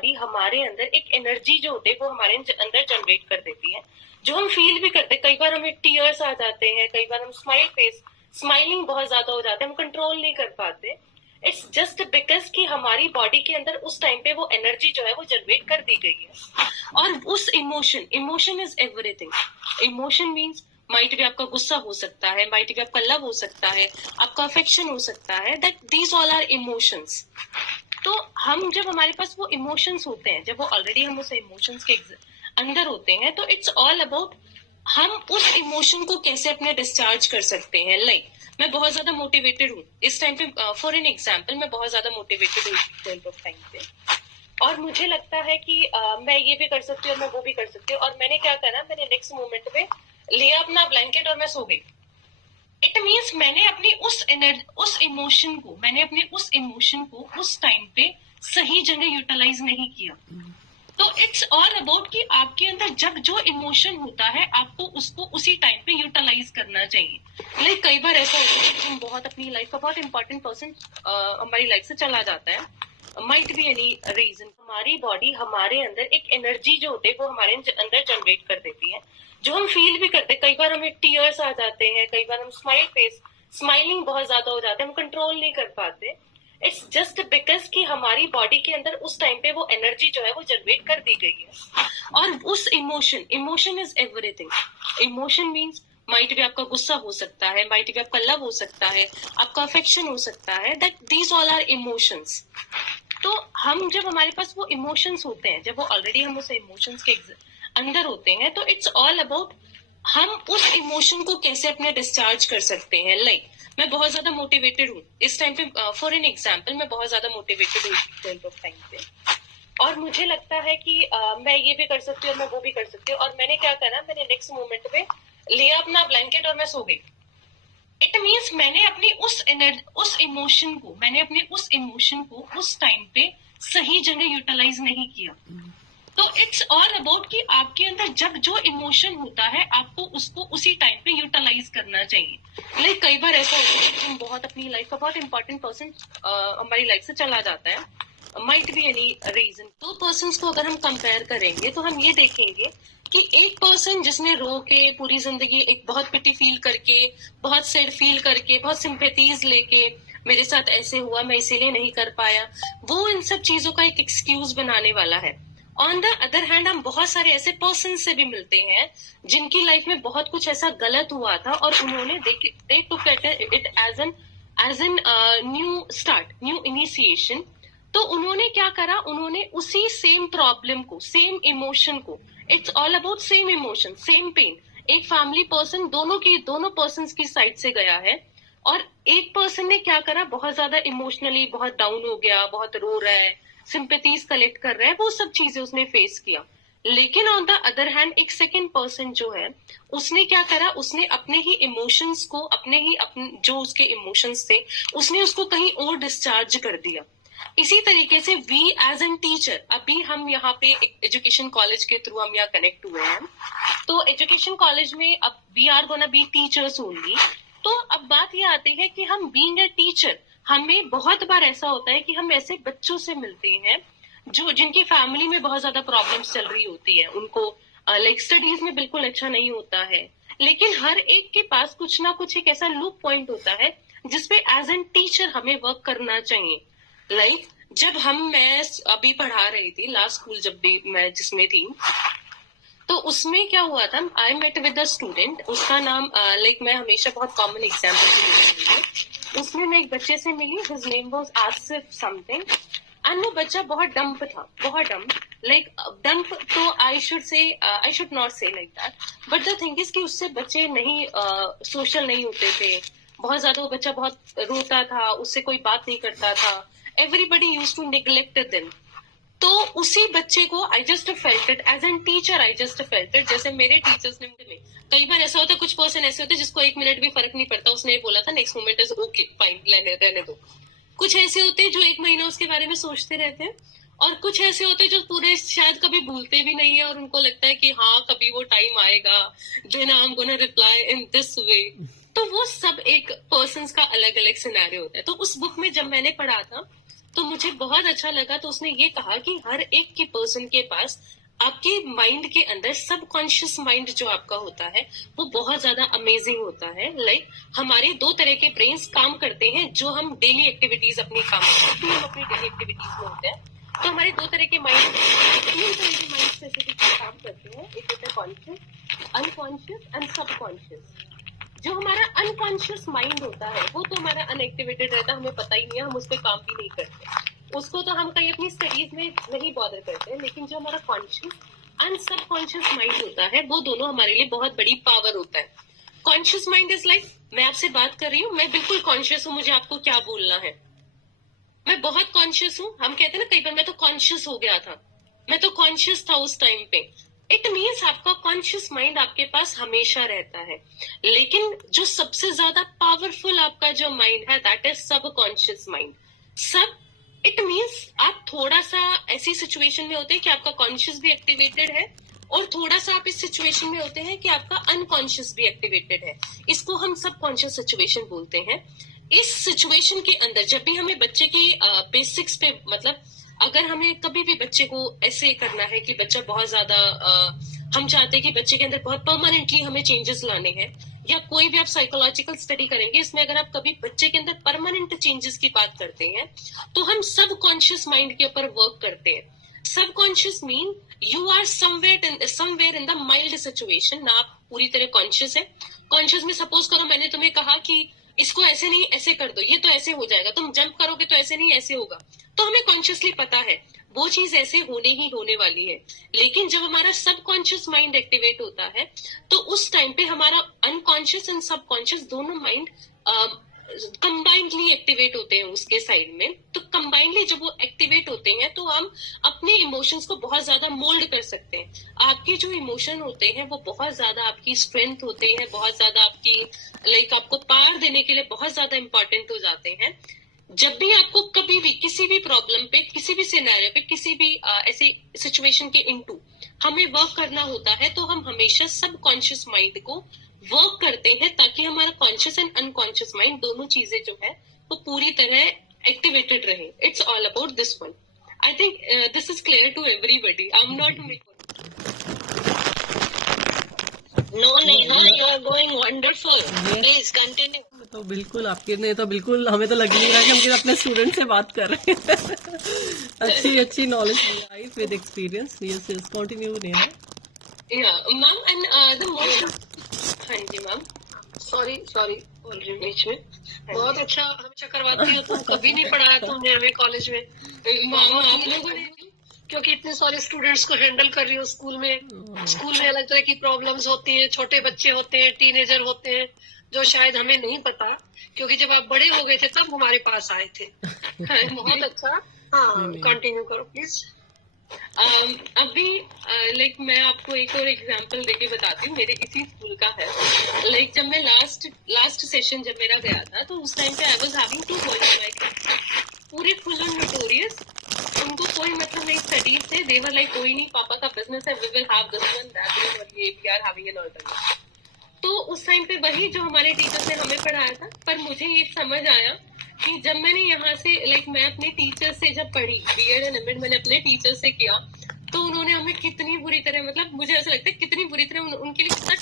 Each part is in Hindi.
बॉडी हमारे अंदर एक एनर्जी जो होती है वो हमारे अंदर जनरेट कर देती है, जो हम फील भी करते हैं। कई बार हमें टीयर्स आ जाते हैं, कई बार हम स्माइलिंग बहुत ज्यादा हो जाते हैं, हम कंट्रोल नहीं कर पाते। इट्स जस्ट बिकॉज कि हमारी बॉडी के अंदर उस टाइम पे वो एनर्जी जो है वो जनरेट कर दी गई है। और उस emotion is everything. Emotion means might भी आपका गुस्सा हो सकता है, माइट भी आपका लव हो सकता है, आपका अफेक्शन हो सकता है, that these all are emotions. तो हम जब हमारे पास वो इमोशंस होते हैं, जब वो ऑलरेडी हम उस इमोशंस के अंदर होते हैं, तो इट्स ऑल अबाउट हम उस इमोशन को कैसे अपने डिस्चार्ज कर सकते हैं। लाइक मैं बहुत ज्यादा मोटिवेटेड हूँ इस टाइम पे, फॉर एन एग्जाम्पल मैं बहुत ज्यादा मोटिवेटेड हूँ टाइम पे, और मुझे लगता है कि मैं ये भी कर सकती हूँ और मैं वो भी कर सकती हूँ, और मैंने क्या करा, मैंने नेक्स्ट मोमेंट पे लिया अपना ब्लैंकेट और मैं सो गई। इट मीन्स मैंने अपनी उस इमोशन को उस टाइम पे सही जगह यूटिलाइज नहीं किया। तो इट्स ऑल अबाउट कि आपके अंदर जब जो इमोशन होता है आपको उसको उसी टाइम पे यूटिलाइज करना चाहिए। लाइक कई बार ऐसा होता है कि हम बहुत अपनी लाइफ का बहुत इंपॉर्टेंट पर्सन हमारी लाइफ से चला जाता है, माइट बी एनी रीजन। हमारी बॉडी हमारे अंदर एक एनर्जी जो होती है वो हमारे अंदर जनरेट कर देती है, जो हम फील भी करते हैं। कई बार हमें टीयर्स आ जाते हैं, कई बार हम स्माइलिंग बहुत ज्यादा हो जाते हैं, हम कंट्रोल नहीं कर पाते। इट्स जस्ट बिकॉज कि हमारी बॉडी के अंदर उस टाइम पे वो एनर्जी जो है वो जनरेट कर दी गई है। और उस emotion is everything. Emotion means might भी आपका गुस्सा हो सकता है, माइट भी आपका लव हो सकता है, आपका अफेक्शन हो सकता है, that these all are emotions. तो हम जब हमारे पास वो इमोशंस होते हैं, जब वो ऑलरेडी हम उस इमोशंस के अंदर होते हैं, तो इट्स ऑल अबाउट हम उस इमोशन को कैसे अपने डिस्चार्ज कर सकते हैं। लाइक मैं बहुत ज्यादा मोटिवेटेड हूँ इस टाइम पे, फॉर एन एग्जाम्पल मैं बहुत ज्यादा मोटिवेटेड हूँ टाइम पे, और मुझे लगता है कि मैं ये भी कर सकती हूँ और मैं वो भी कर सकती हूँ, और मैंने क्या करा, मैंने नेक्स्ट मोमेंट पे लिया अपना ब्लैंकेट और मैं सो गई। इट मीन्स मैंने अपनी उस इमोशन को उस टाइम पे सही जगह यूटिलाइज नहीं किया। तो इट्स ऑल अबाउट कि आपके अंदर जब जो इमोशन होता है आपको उसको उसी टाइम पे यूटिलाइज करना चाहिए। लाइक कई बार ऐसा होता है कि हम बहुत अपनी लाइफ का बहुत इंपॉर्टेंट पर्सन हमारी लाइफ से चला जाता है, माइट बी एनी रीजन। दो पर्सन को अगर हम कंपेयर करेंगे तो हम ये देखेंगे कि एक पर्सन जिसने रो के पूरी जिंदगी एक बहुत पिटी फील करके, बहुत सैड फील करके, बहुत सिंपैथीज लेके मेरे साथ ऐसे हुआ, मैं इसीलिए नहीं कर पाया, वो इन सब चीजों का एक एक्सक्यूज बनाने वाला है। ऑन द अदर हैंड हम बहुत सारे ऐसे पर्सन से भी मिलते हैं जिनकी लाइफ में बहुत कुछ ऐसा गलत हुआ था और उन्होंने they took it as an new start, new initiation. तो उन्होंने क्या करा, उन्होंने उसी सेम प्रॉब्लम को, सेम इमोशन को, it's all about same emotion, same pain, एक फैमिली पर्सन दोनों पर्सन की साइड से गया है, और एक पर्सन ने क्या करा, बहुत ज्यादा इमोशनली बहुत डाउन हो गया, बहुत रो रहा है, सिंपैथीज कलेक्ट कर रहा है, वो सब चीजें उसने फेस किया। लेकिन ऑन द अदर हैंड एक सेकेंड पर्सन जो है, उसने क्या करा, उसने अपने ही इमोशंस को, जो उसके इमोशंस थे, उसने उसको कहीं और डिस्चार्ज कर दिया। इसी तरीके से वी एज एन टीचर, अभी हम यहाँ पे एजुकेशन कॉलेज के थ्रू हम यहाँ कनेक्ट हुए हैं, तो एजुकेशन कॉलेज में अब we are gonna be teachers only. तो अब बात ये आती है कि हम बीइंग ए टीचर, हमें बहुत बार ऐसा होता है कि हम ऐसे बच्चों से मिलते हैं जिनकी फैमिली में बहुत ज्यादा प्रॉब्लम्स चल रही होती है, उनको लाइक स्टडीज में बिल्कुल अच्छा नहीं होता है, लेकिन हर एक के पास कुछ ना कुछ एक ऐसा लूप पॉइंट होता है जिसपे एज एन टीचर हमें वर्क करना चाहिए। लाइक जब मैं अभी पढ़ा रही थी लास्ट स्कूल, जब भी मैं जिसमें थी, तो उसमें क्या हुआ था, I met with a student, उसका नाम लाइक मैं हमेशा बहुत कॉमन एग्जाम्पल, उसमें मैं एक बच्चे से मिली, his name was Asif something, and वो बच्चा बहुत डम्प था, बहुत डम्प, लाइक डम्प तो आई शुड नॉट से like that, but the thing is कि उससे बच्चे नहीं सोशल नहीं होते थे, बहुत ज्यादा वो बच्चा बहुत रोता था, उससे कोई बात नहीं करता था, everybody used to neglect them. तो उसी बच्चे को I just felt it as an teacher, I just felt it, जैसे मेरे टीचर्स ने मुझे, कई बार ऐसा होता है, कुछ पर्सन ऐसे होते हैं जिसको 1 मिनट भी फर्क नहीं पड़ता, उसने बोला था next moment is okay fine, रहने दो। कुछ ऐसे होते हैं जो 1 महीना उसके बारे में सोचते रहते हैं, और कुछ ऐसे होते हैं जो पूरे शायद कभी भूलते भी नहीं है, और उनको लगता है कि हाँ कभी वो टाइम आएगा then I am gonna reply in this way. तो वो सब एक पर्सन का अलग अलग सिनेरियो होता है। तो उस बुक में जब मैंने पढ़ा था, तो मुझे बहुत अच्छा लगा। तो उसने ये कहा कि हर एक की पर्सन के पास आपके माइंड के अंदर सबकॉन्शियस माइंड जो आपका होता है वो बहुत ज्यादा अमेजिंग होता है। लाइक हमारे दो तरह के ब्रेन्स काम करते हैं जो हम डेली एक्टिविटीज अपनी काम करते हैं, हम अपनी डेली एक्टिविटीज में होते हैं। तो हमारे दो तरह के माइंड, तीन तरह के माइंड स्पेसिफिकली काम करते हैं। एक होता है कॉन्शियस, अनकॉन्शियस एंड सबकॉन्शियस। जो हमारा अनकॉन्शियस माइंड होता है वो तो हमारा अनएक्टिवेटेड रहता है, हमें पता ही नहीं है, हम उस पर काम भी नहीं करते, उसको तो हम कहीं अपनी स्टडीज में नहीं बॉदर करते हैं। लेकिन जो हमारा कॉन्शियस एंड सबकॉन्शियस माइंड होता है वो दोनों हमारे लिए बहुत बड़ी पावर होता है। कॉन्शियस माइंड इज लाइक मैं आपसे बात कर रही हूँ, मैं बिल्कुल कॉन्शियस हूँ मुझे आपको क्या बोलना है, मैं बहुत कॉन्शियस हूँ। हम कहते हैं ना कई बार मैं तो कॉन्शियस हो गया था, मैं तो कॉन्शियस था उस टाइम पे। इट मीन्स आपका कॉन्शियस माइंड आपके पास हमेशा रहता है। लेकिन जो सबसे ज्यादा पावरफुल आपका जो माइंड है दैट इज सबकॉन्शियस माइंड। सब इट मीन्स आप थोड़ा सा ऐसी सिचुएशन में होते हैं कि आपका कॉन्शियस भी एक्टिवेटेड है और थोड़ा सा आप इस सिचुएशन में होते हैं कि आपका अनकॉन्शियस भी एक्टिवेटेड है। इसको हम सबकॉन्शियस सिचुएशन बोलते हैं। इस सिचुएशन के अंदर जब भी हमें बच्चे की बेसिक्स पे, मतलब अगर हमें कभी भी बच्चे को ऐसे करना है कि बच्चा बहुत ज्यादा हम चाहते हैं कि बच्चे के अंदर बहुत परमानेंटली हमें चेंजेस लाने हैं, या कोई भी आप साइकोलॉजिकल स्टडी करेंगे इसमें अगर आप कभी बच्चे के अंदर परमानेंट चेंजेस की बात करते हैं तो हम सबकॉन्शियस माइंड के ऊपर वर्क करते हैं। Subconscious mean you are somewhere in the mild situation, ना आप पूरी तरह कॉन्शियस है। कॉन्शियस में सपोज करो मैंने तुम्हें कहा कि इसको ऐसे नहीं ऐसे कर दो, ये तो ऐसे हो जाएगा, तुम जंप करोगे तो ऐसे नहीं ऐसे होगा, तो हमें कॉन्शियसली पता है वो चीज ऐसे होने ही होने वाली है। लेकिन जब हमारा सबकॉन्शियस माइंड एक्टिवेट होता है तो उस टाइम पे हमारा अनकॉन्शियस एंड सबकॉन्शियस दोनों माइंड कंबाइंडली एक्टिवेट होते हैं उसके साइड में। तो कंबाइंडली जब वो एक्टिवेट होते हैं तो हम अपने इमोशंस को बहुत ज्यादा मोल्ड कर सकते हैं। आपके जो इमोशन होते हैं वो बहुत ज्यादा आपकी स्ट्रेंथ होते हैं, बहुत ज्यादा आपकी लाइक आपको पावर देने के लिए बहुत ज्यादा इंपॉर्टेंट हो जाते हैं। जब भी आपको कभी भी किसी भी प्रॉब्लम पे, किसी भी सिनेरियो पे, किसी भी ऐसी सिचुएशन के इनटू हमें वर्क करना होता है तो हम हमेशा सबकॉन्शियस माइंड को वर्क करते हैं ताकि हमारा कॉन्शियस एंड अनकॉन्शियस माइंड दोनों चीजें जो है वो पूरी तरह एक्टिवेटेड रहे। It's all about this one. I think this is clear to everybody. I am not No, you are going wonderful. Please continue. तो बिल्कुल आपके ने तो बिल्कुल हमें तो लग नहीं रहा कि हम अपने स्टूडेंट से बात कर रहे हैं। अच्छी knowledge life with experience. Yes yes continue Neha. Ma'am and the most, हाँ जी मैम, सॉरी बोल रही हूँ बीच में। बहुत अच्छा हमेशा करवाती हो तुम, कभी नहीं पढ़ाया तुमने हमें कॉलेज में। मैम आप लोगों ने, क्योंकि इतने सारे स्टूडेंट्स को हैंडल कर रही हो स्कूल में अलग तरह की प्रॉब्लम्स होती हैं, छोटे बच्चे होते हैं, टीनेजर होते हैं, जो शायद हमें नहीं पता, क्योंकि जब आप बड़े हो गए थे तब हमारे पास आए थे। बहुत अच्छा। हाँ कंटिन्यू करो प्लीज। अभी लाइक मैं आपको एक और एग्जांपल देके बताती हूँ, मेरे इसी स्कूल का है। लाइक जब मैं लास्ट सेशन जब मेरा गया था तो उस टाइम पे I was having 2 boys in my class, पूरे फुल ऑन नोटोरियस, उनको कोई मतलब नहीं स्टडीज से, दे वर लाइक कोई नहीं, पापा का बिजनेस है, we will have this one that one और ये we are having an alternative. तो उस टाइम पे वही जो हमारे टीचर्स ने हमें पढ़ाया था, पर मुझे ये समझ आया कि जब मैंने यहाँ से लाइक मैं अपने टीचर से जब पढ़ी बीएड एंड एमएड मैंने अपने टीचर से किया तो उन्होंने हमें कितनी बुरी तरह, मतलब मुझे ऐसा लगता है कितनी बुरी तरह उनके लिए कितना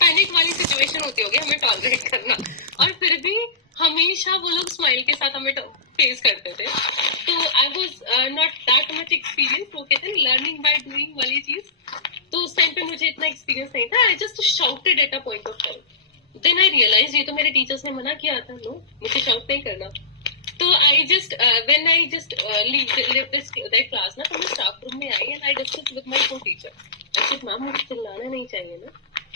पैनिक वाली सिचुएशन होती होगी हमें टॉलरेट करना, और फिर भी हमेशा वो लोग स्माइल के साथ हमें फेस करते थे। तो I was not that much experience, वो कहते हैं लर्निंग बाय डूइंग वाली चीज। तो उस टाइम पे मुझे इतना एक्सपीरियंस नहीं था, I just shouted at a point of time. Then I realise ये तो मेरे टीचर्स ने मना किया था, नो मुझे शाउट नहीं करना। तो I just when I just leave that class ना, तो मैं स्टाफ रूम में आई and I discuss with my co teacher. I said ma'am मुझे चिल्लाना नहीं चाहिए ना,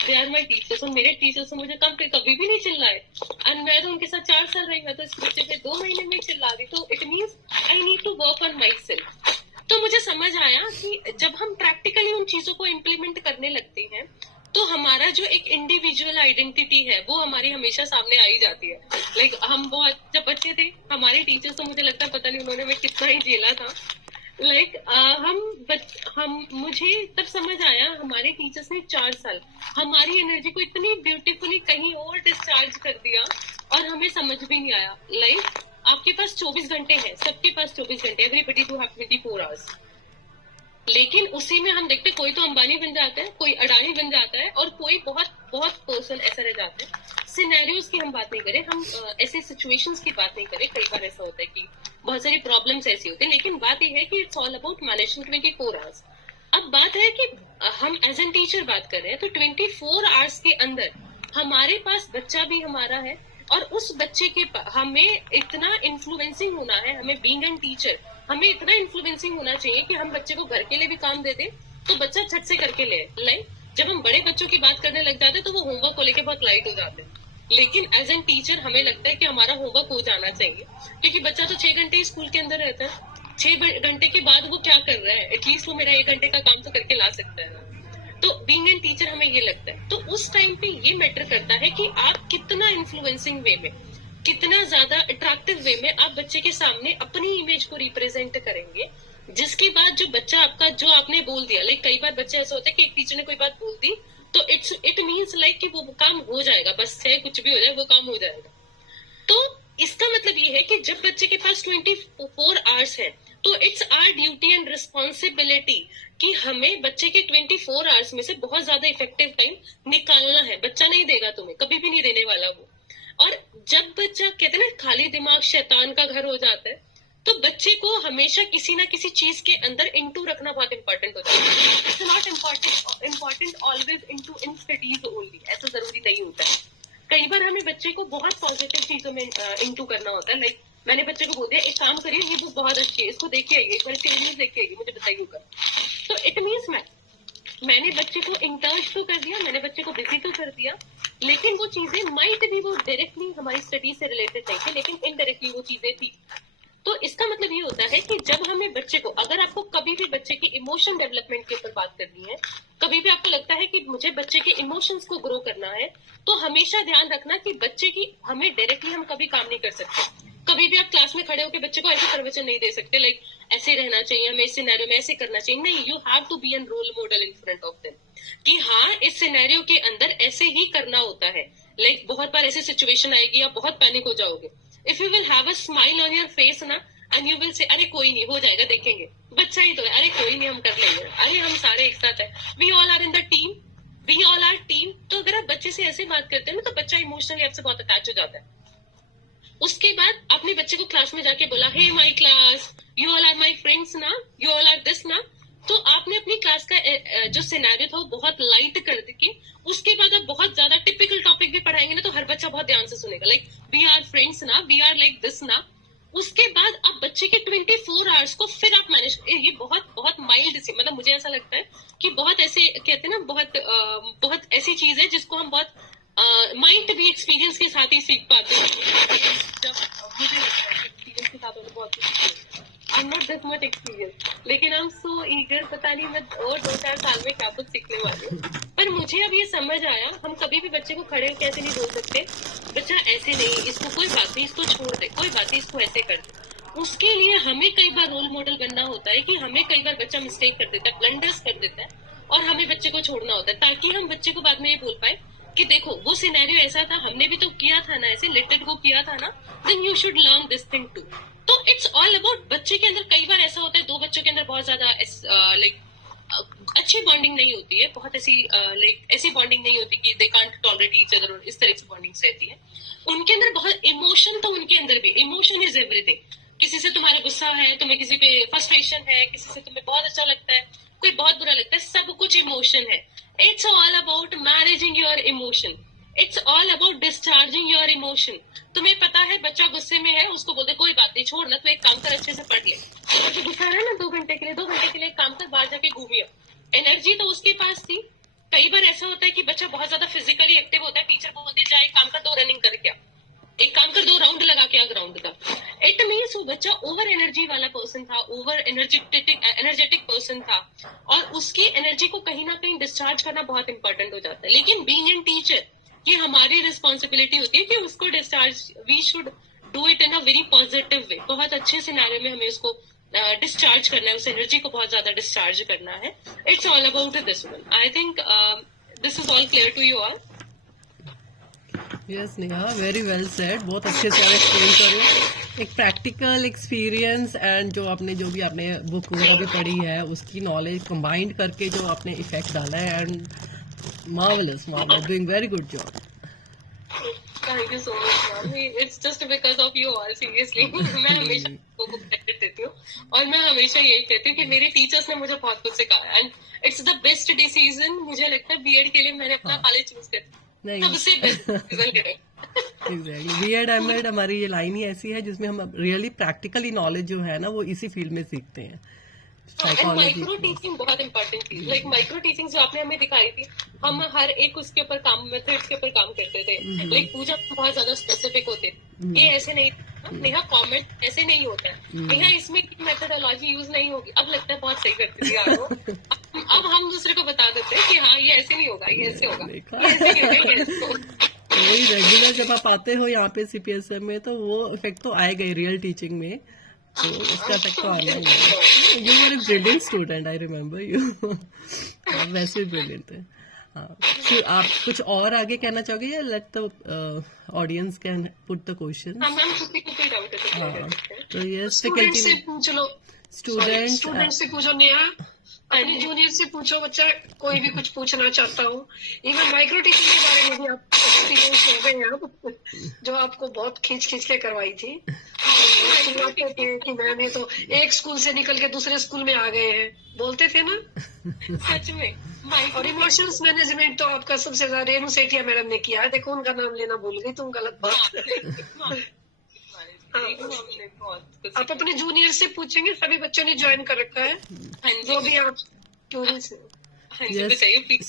दे आर माय टीचर्स, और मेरे टीचर्स तो मुझे कभी भी नहीं चिल्लाए, एंड मैं तो उनके साथ 4 साल रही, मैं तो इस बच्चे पे 2 महीने में चिल्ला दी। तो it means I need to work on my self. तो मुझे समझ आया कि जब हम प्रैक्टिकली उन चीजों को इम्प्लीमेंट करने लगते हैं तो हमारा जो एक इंडिविजुअल आइडेंटिटी है वो हमारी हमेशा सामने आई जाती है। लाइक हम बहुत जब बच्चे थे, हमारे टीचर्स तो मुझे लगता है पता नहीं उन्होंने हमें कितना ही झेला था। लाइक हम मुझे तब समझ आया हमारे टीचर्स ने 4 साल हमारी एनर्जी को इतनी ब्यूटीफुली कहीं और डिस्चार्ज कर दिया और हमें समझ भी नहीं आया। लाइक आपके पास 24 घंटे हैं, सबके पास 24 घंटे, एवरीबडी टू हैव 24 आवर्स। लेकिन उसी में हम देखते कोई तो अंबानी बन जाता है, कोई अडानी बन जाता है, और कोई बहुत बहुत पर्सन ऐसा रह जाते हैं। सिनेरियोज की हम बात नहीं करें, हम ऐसे सिचुएशंस की बात नहीं करें। कई बार ऐसा होता है कि बहुत सारी प्रॉब्लम्स ऐसी होती है, लेकिन बात यह है कि it's all about managing 24 hours. अब बात है कि हम एज एन टीचर बात कर रहे हैं, तो 24 आवर्स के अंदर हमारे पास बच्चा भी हमारा है, और उस बच्चे के हमें इतना इन्फ्लुएंसिंग होना है, हमें बीइंग एन टीचर हमें इतना इन्फ्लुएंसिंग होना चाहिए कि हम बच्चे को घर के लिए भी काम दे दें तो बच्चा छट से करके ले। लाइक जब हम बड़े बच्चों की बात करने लग जाते हैं तो वो होमवर्क को लेके बहुत लाइट हो जाते हैं, लेकिन एज एन टीचर हमें लगता है कि हमारा होमवर्क हो जाना चाहिए, क्योंकि बच्चा तो 6 घंटे स्कूल के अंदर रहता है। 6 घंटे के बाद वो क्या कर रहा है, एटलीस्ट वो मेरा 1 घंटे का काम तो करके ला सकता है ना। तो बीइंग एन टीचर हमें ये लगता है, तो उस टाइम पे ये मैटर करता है कि आप कितना इन्फ्लुएंसिंग वे में, कितना ज्यादा अट्रैक्टिव वे में आप बच्चे के सामने अपनी इमेज को रिप्रेजेंट करेंगे, जिसके बाद जो बच्चा आपका जो आपने बोल दिया, लाइक कई बार बच्चे ऐसा होता है कि एक टीचर ने कोई बात बोल दी तो इट मीन्स लाइक कि वो काम हो जाएगा, बस चाहे कुछ भी हो जाए वो काम हो जाएगा। तो इसका मतलब ये है कि जब बच्चे के पास 24 आवर्स है तो it's our duty and responsibility कि हमें बच्चे के 24 आवर्स में से बहुत ज्यादा इफेक्टिव टाइम निकालना है। बच्चा नहीं देगा तुम्हें, कभी भी नहीं देने वाला वो। और जब बच्चा कहते हैं ना खाली दिमाग शैतान का घर हो जाता है, तो बच्चे को हमेशा किसी ना किसी चीज के अंदर इंटू रखना बहुत इंपॉर्टेंट हो जाता है। It's not important always into in studies only, ऐसा जरूरी नहीं होता है। कई बार हमें बच्चे को बहुत पॉजिटिव चीजों में इंटू करना होता है। लाइक मैंने बच्चे को बोल दिया एक काम करिए, ये बुक बहुत अच्छी है, इसको देख के आइए, एक बार न्यूज देख के आइए, मुझे बताइएगा। तो इट मीन्स मैंने बच्चे को इंटर्न तो कर दिया, मैंने बच्चे को बिजी तो कर दिया, लेकिन वो चीजें माइट भी वो डायरेक्टली हमारी स्टडी से रिलेटेड नहीं थी, लेकिन इनडायरेक्टली वो चीजें थी। तो इसका मतलब ये होता है कि जब हमें बच्चे को, अगर आपको कभी भी बच्चे की इमोशन डेवलपमेंट के ऊपर बात करनी है, कभी भी आपको लगता है कि मुझे बच्चे के इमोशंस को ग्रो करना है, तो हमेशा ध्यान रखना कि बच्चे की हमें डायरेक्टली हम कभी काम नहीं कर सकते। कभी भी आप क्लास में खड़े होकर बच्चे को ऐसे प्रवचन नहीं दे सकते, लाइक ऐसे रहना चाहिए, हमें इस सिनेरियो में ऐसे करना चाहिए। नहीं, you have to be an role model in front of them कि हाँ इस सिनेरियो के अंदर ऐसे ही करना होता है। लाइक बहुत बार ऐसी सिचुएशन आएगी, आप बहुत पैनिक हो जाओगे। If you will have a smile on your face ना, एंड यू विल से अरे कोई नहीं, हो जाएगा, देखेंगे, बच्चा ही तो है, अरे कोई नहीं हम कर लेंगे, अरे हम सारे एक साथ है, we all are in the team, we all are team. तो अगर आप बच्चे से ऐसे बात करते हैं ना, तो बच्चा इमोशनली आपसे बहुत अटैच हो जाता है। उसके बाद आपने बच्चे को क्लास में जाके बोला, hey my class, you all are my friends ना, यू ऑल आर दिस ना, तो आपने अपनी क्लास का जो सिनेरियो था वो बहुत लाइट कर दी। उसके बाद आप बहुत ज्यादा टिपिकल टॉपिक भी पढ़ाएंगे ना, तो हर बच्चा बहुत ध्यान से सुनेगा, लाइक वी आर फ्रेंड्स ना, वी आर लाइक दिस ना। उसके बाद आप बच्चे के 24 आवर्स को फिर आप मैनेज, ये बहुत बहुत माइल्ड सी, मतलब मुझे ऐसा लगता है कि बहुत ऐसे कहते हैं ना, बहुत ऐसी चीज है जिसको हम बहुत माइंड भी एक्सपीरियंस के साथ ही सीख पाते हैं। जब मुझे लगता है एक्सपीरियंस के साथ बहुत कुछ, आई am not this much experience, लेकिन आई एम सो ईगर, पता नहीं मैं और 2-4 साल में क्या कुछ सीखने वाली हूँ। पर मुझे अब ये समझ आया, हम कभी भी बच्चे को खड़े होकर ऐसे नहीं बोल सकते, बच्चा ऐसे नहीं, इसको कोई बात नहीं, इसको छोड़ दे, कोई बात नहीं, इसको ऐसे कर दे। उसके लिए हमें कई बार रोल मॉडल बनना होता है कि हमें कई बार बच्चा मिस्टेक कर देता है, ब्लंडर्स कर देता है, और हमें बच्चे को छोड़ना होता है, ताकि हम बच्चे को बाद में ये बोल पाए कि देखो वो सिनेरियो ऐसा था, हमने भी तो किया था ना, ऐसे लेट इट गो किया था ना, then you should learn this thing too. तो इट्स ऑल अबाउट बच्चे के अंदर। कई बार ऐसा होता है दो बच्चों के अंदर बहुत ज्यादा लाइक अच्छी बॉन्डिंग नहीं होती है, बहुत ऐसी लाइक ऐसी बॉन्डिंग नहीं होती कि they can't tolerate each other, और इस तरह की बॉन्डिंग्स रहती है उनके अंदर। बहुत इमोशन, तो उनके अंदर भी इमोशन इज एवरीथिंग। किसी से तुम्हारा गुस्सा है, तुम्हें किसी पे फ्रस्ट्रेशन है, किसी से तुम्हें बहुत अच्छा लगता है, कोई बहुत बुरा लगता है, सब कुछ इमोशन है। It's all about managing your emotion, it's all about discharging your emotion. तुम्हें पता है बच्चा गुस्से में है, उसको बोलते कोई बात नहीं, छोड़ ना, तो एक काम कर, अच्छे से पढ़ ले। तो गुस्सा है ना 2 घंटे के लिए, 2 घंटे के लिए काम कर, बाहर जाके घूमिए। एनर्जी तो उसके पास थी। कई बार ऐसा होता है कि बच्चा बहुत ज्यादा फिजिकली एक्टिव होता है, टीचर बोलते जाए एक काम कर, 2 रनिंग करके आ, एक काम कर, 2 राउंड लगा के आ ग्राउंड का। इट मीन्स वो बच्चा ओवर एनर्जी वाला पर्सन था, ओवर एनर्जेटिक पर्सन था, और उसकी एनर्जी को कहीं ना कहीं डिस्चार्ज करना बहुत इंपॉर्टेंट हो जाता है। लेकिन बीइंग एन टीचर, ये हमारी रिस्पॉन्सिबिलिटी होती है कि उसको discharge, we should do it in a very positive way. बहुत अच्छे सिनेरियो में हमें उसको डिस्चार्ज करना है, उस एनर्जी को बहुत ज्यादा डिस्चार्ज करना है। It's all about this one. I think this is all clear to you all. Yes Neha, very well said, बहुत अच्छे से आप एक्सप्लेन कर रहे हो। एक प्रैक्टिकल एक्सपीरियंस एंड जो भी आपने बुक वगैरह भी पढ़ी है उसकी नॉलेज कंबाइंड करके जो आपने इफेक्ट डाला है, and marvellous, doing very good job. Thank you so much ma'am, it's just because of you all, seriously. मैं हमेशा आपको क्रेडिट देती हूँ और मैं हमेशा यही कहती हूँ कि मेरे टीचर्स ने मुझे बहुत कुछ सिखाया, and it's the best decision मुझे लगता है बीएड के लिए मैंने अपना कॉलेज चूज किया, सबसे बेस्ट डिसीजन ले एग्जैक्टली, बीएड एमएड हमारी ये लाइन ही ऐसी है जिसमें हम रियली प्रैक्टिकली नॉलेज जो है ना वो इसी फील्ड में सीखते हैं। माइक्रो टीचिंग बहुत इंपॉर्टेंट थी, लाइक माइक्रो टीचिंग जो आपने हमें दिखाई थी, हम हर एक उसके ऊपर काम, मेथड्स के ऊपर काम करते थे, लाइक पूजा बहुत ज्यादा स्पेसिफिक होते, ये ऐसे नहीं, नेहा कमेंट ऐसे नहीं होता है, नेहा इसमें मेथोडोलॉजी यूज नहीं होगी, अब लगता है बहुत सही करती थी यार वो। अब हम दूसरे को बता देते हैं कि हाँ ये ऐसे नहीं होगा, ये ऐसे होगा, ये ऐसे नहीं होगा, ये ऐसे होगा। वही रेगुलर जब आप आते हो यहाँ पे सीपीएसएम में तो वो इफेक्ट तो आएगा ही रियल टीचिंग में, तो उसका इफेक्ट तो आना ही है। You are a brilliant student, I remember you. आप वैसे भी ब्रिलियंट थे। हाँ, फिर आप कुछ और आगे कहना चाहोगे या let the audience can put the question? हाँ, तो ये स्टूडेंट से पूछ लो, स्टूडेंट से पूछो नेहा, अपने जूनियर से पूछो, बच्चा कोई भी कुछ पूछना चाहता हो, इवन माइक्रो टीचिंग के बारे में भी आप एक्सपीरियंस हो गए हैं, जो आपको बहुत खींच के करवाई थी। कहते थे कि मैम ये तो एक स्कूल से निकल के दूसरे स्कूल में आ गए हैं, बोलते थे ना। सच में। और इमोशंस मैनेजमेंट तो आपका सबसे ज्यादा रेणु सेठिया मैडम ने किया है, देखो उनका नाम लेना भूल गई तुम, गलत बात। आप अपने जूनियर से पूछेंगे, सभी बच्चों ने ज्वाइन कर रखा है, जो भी आप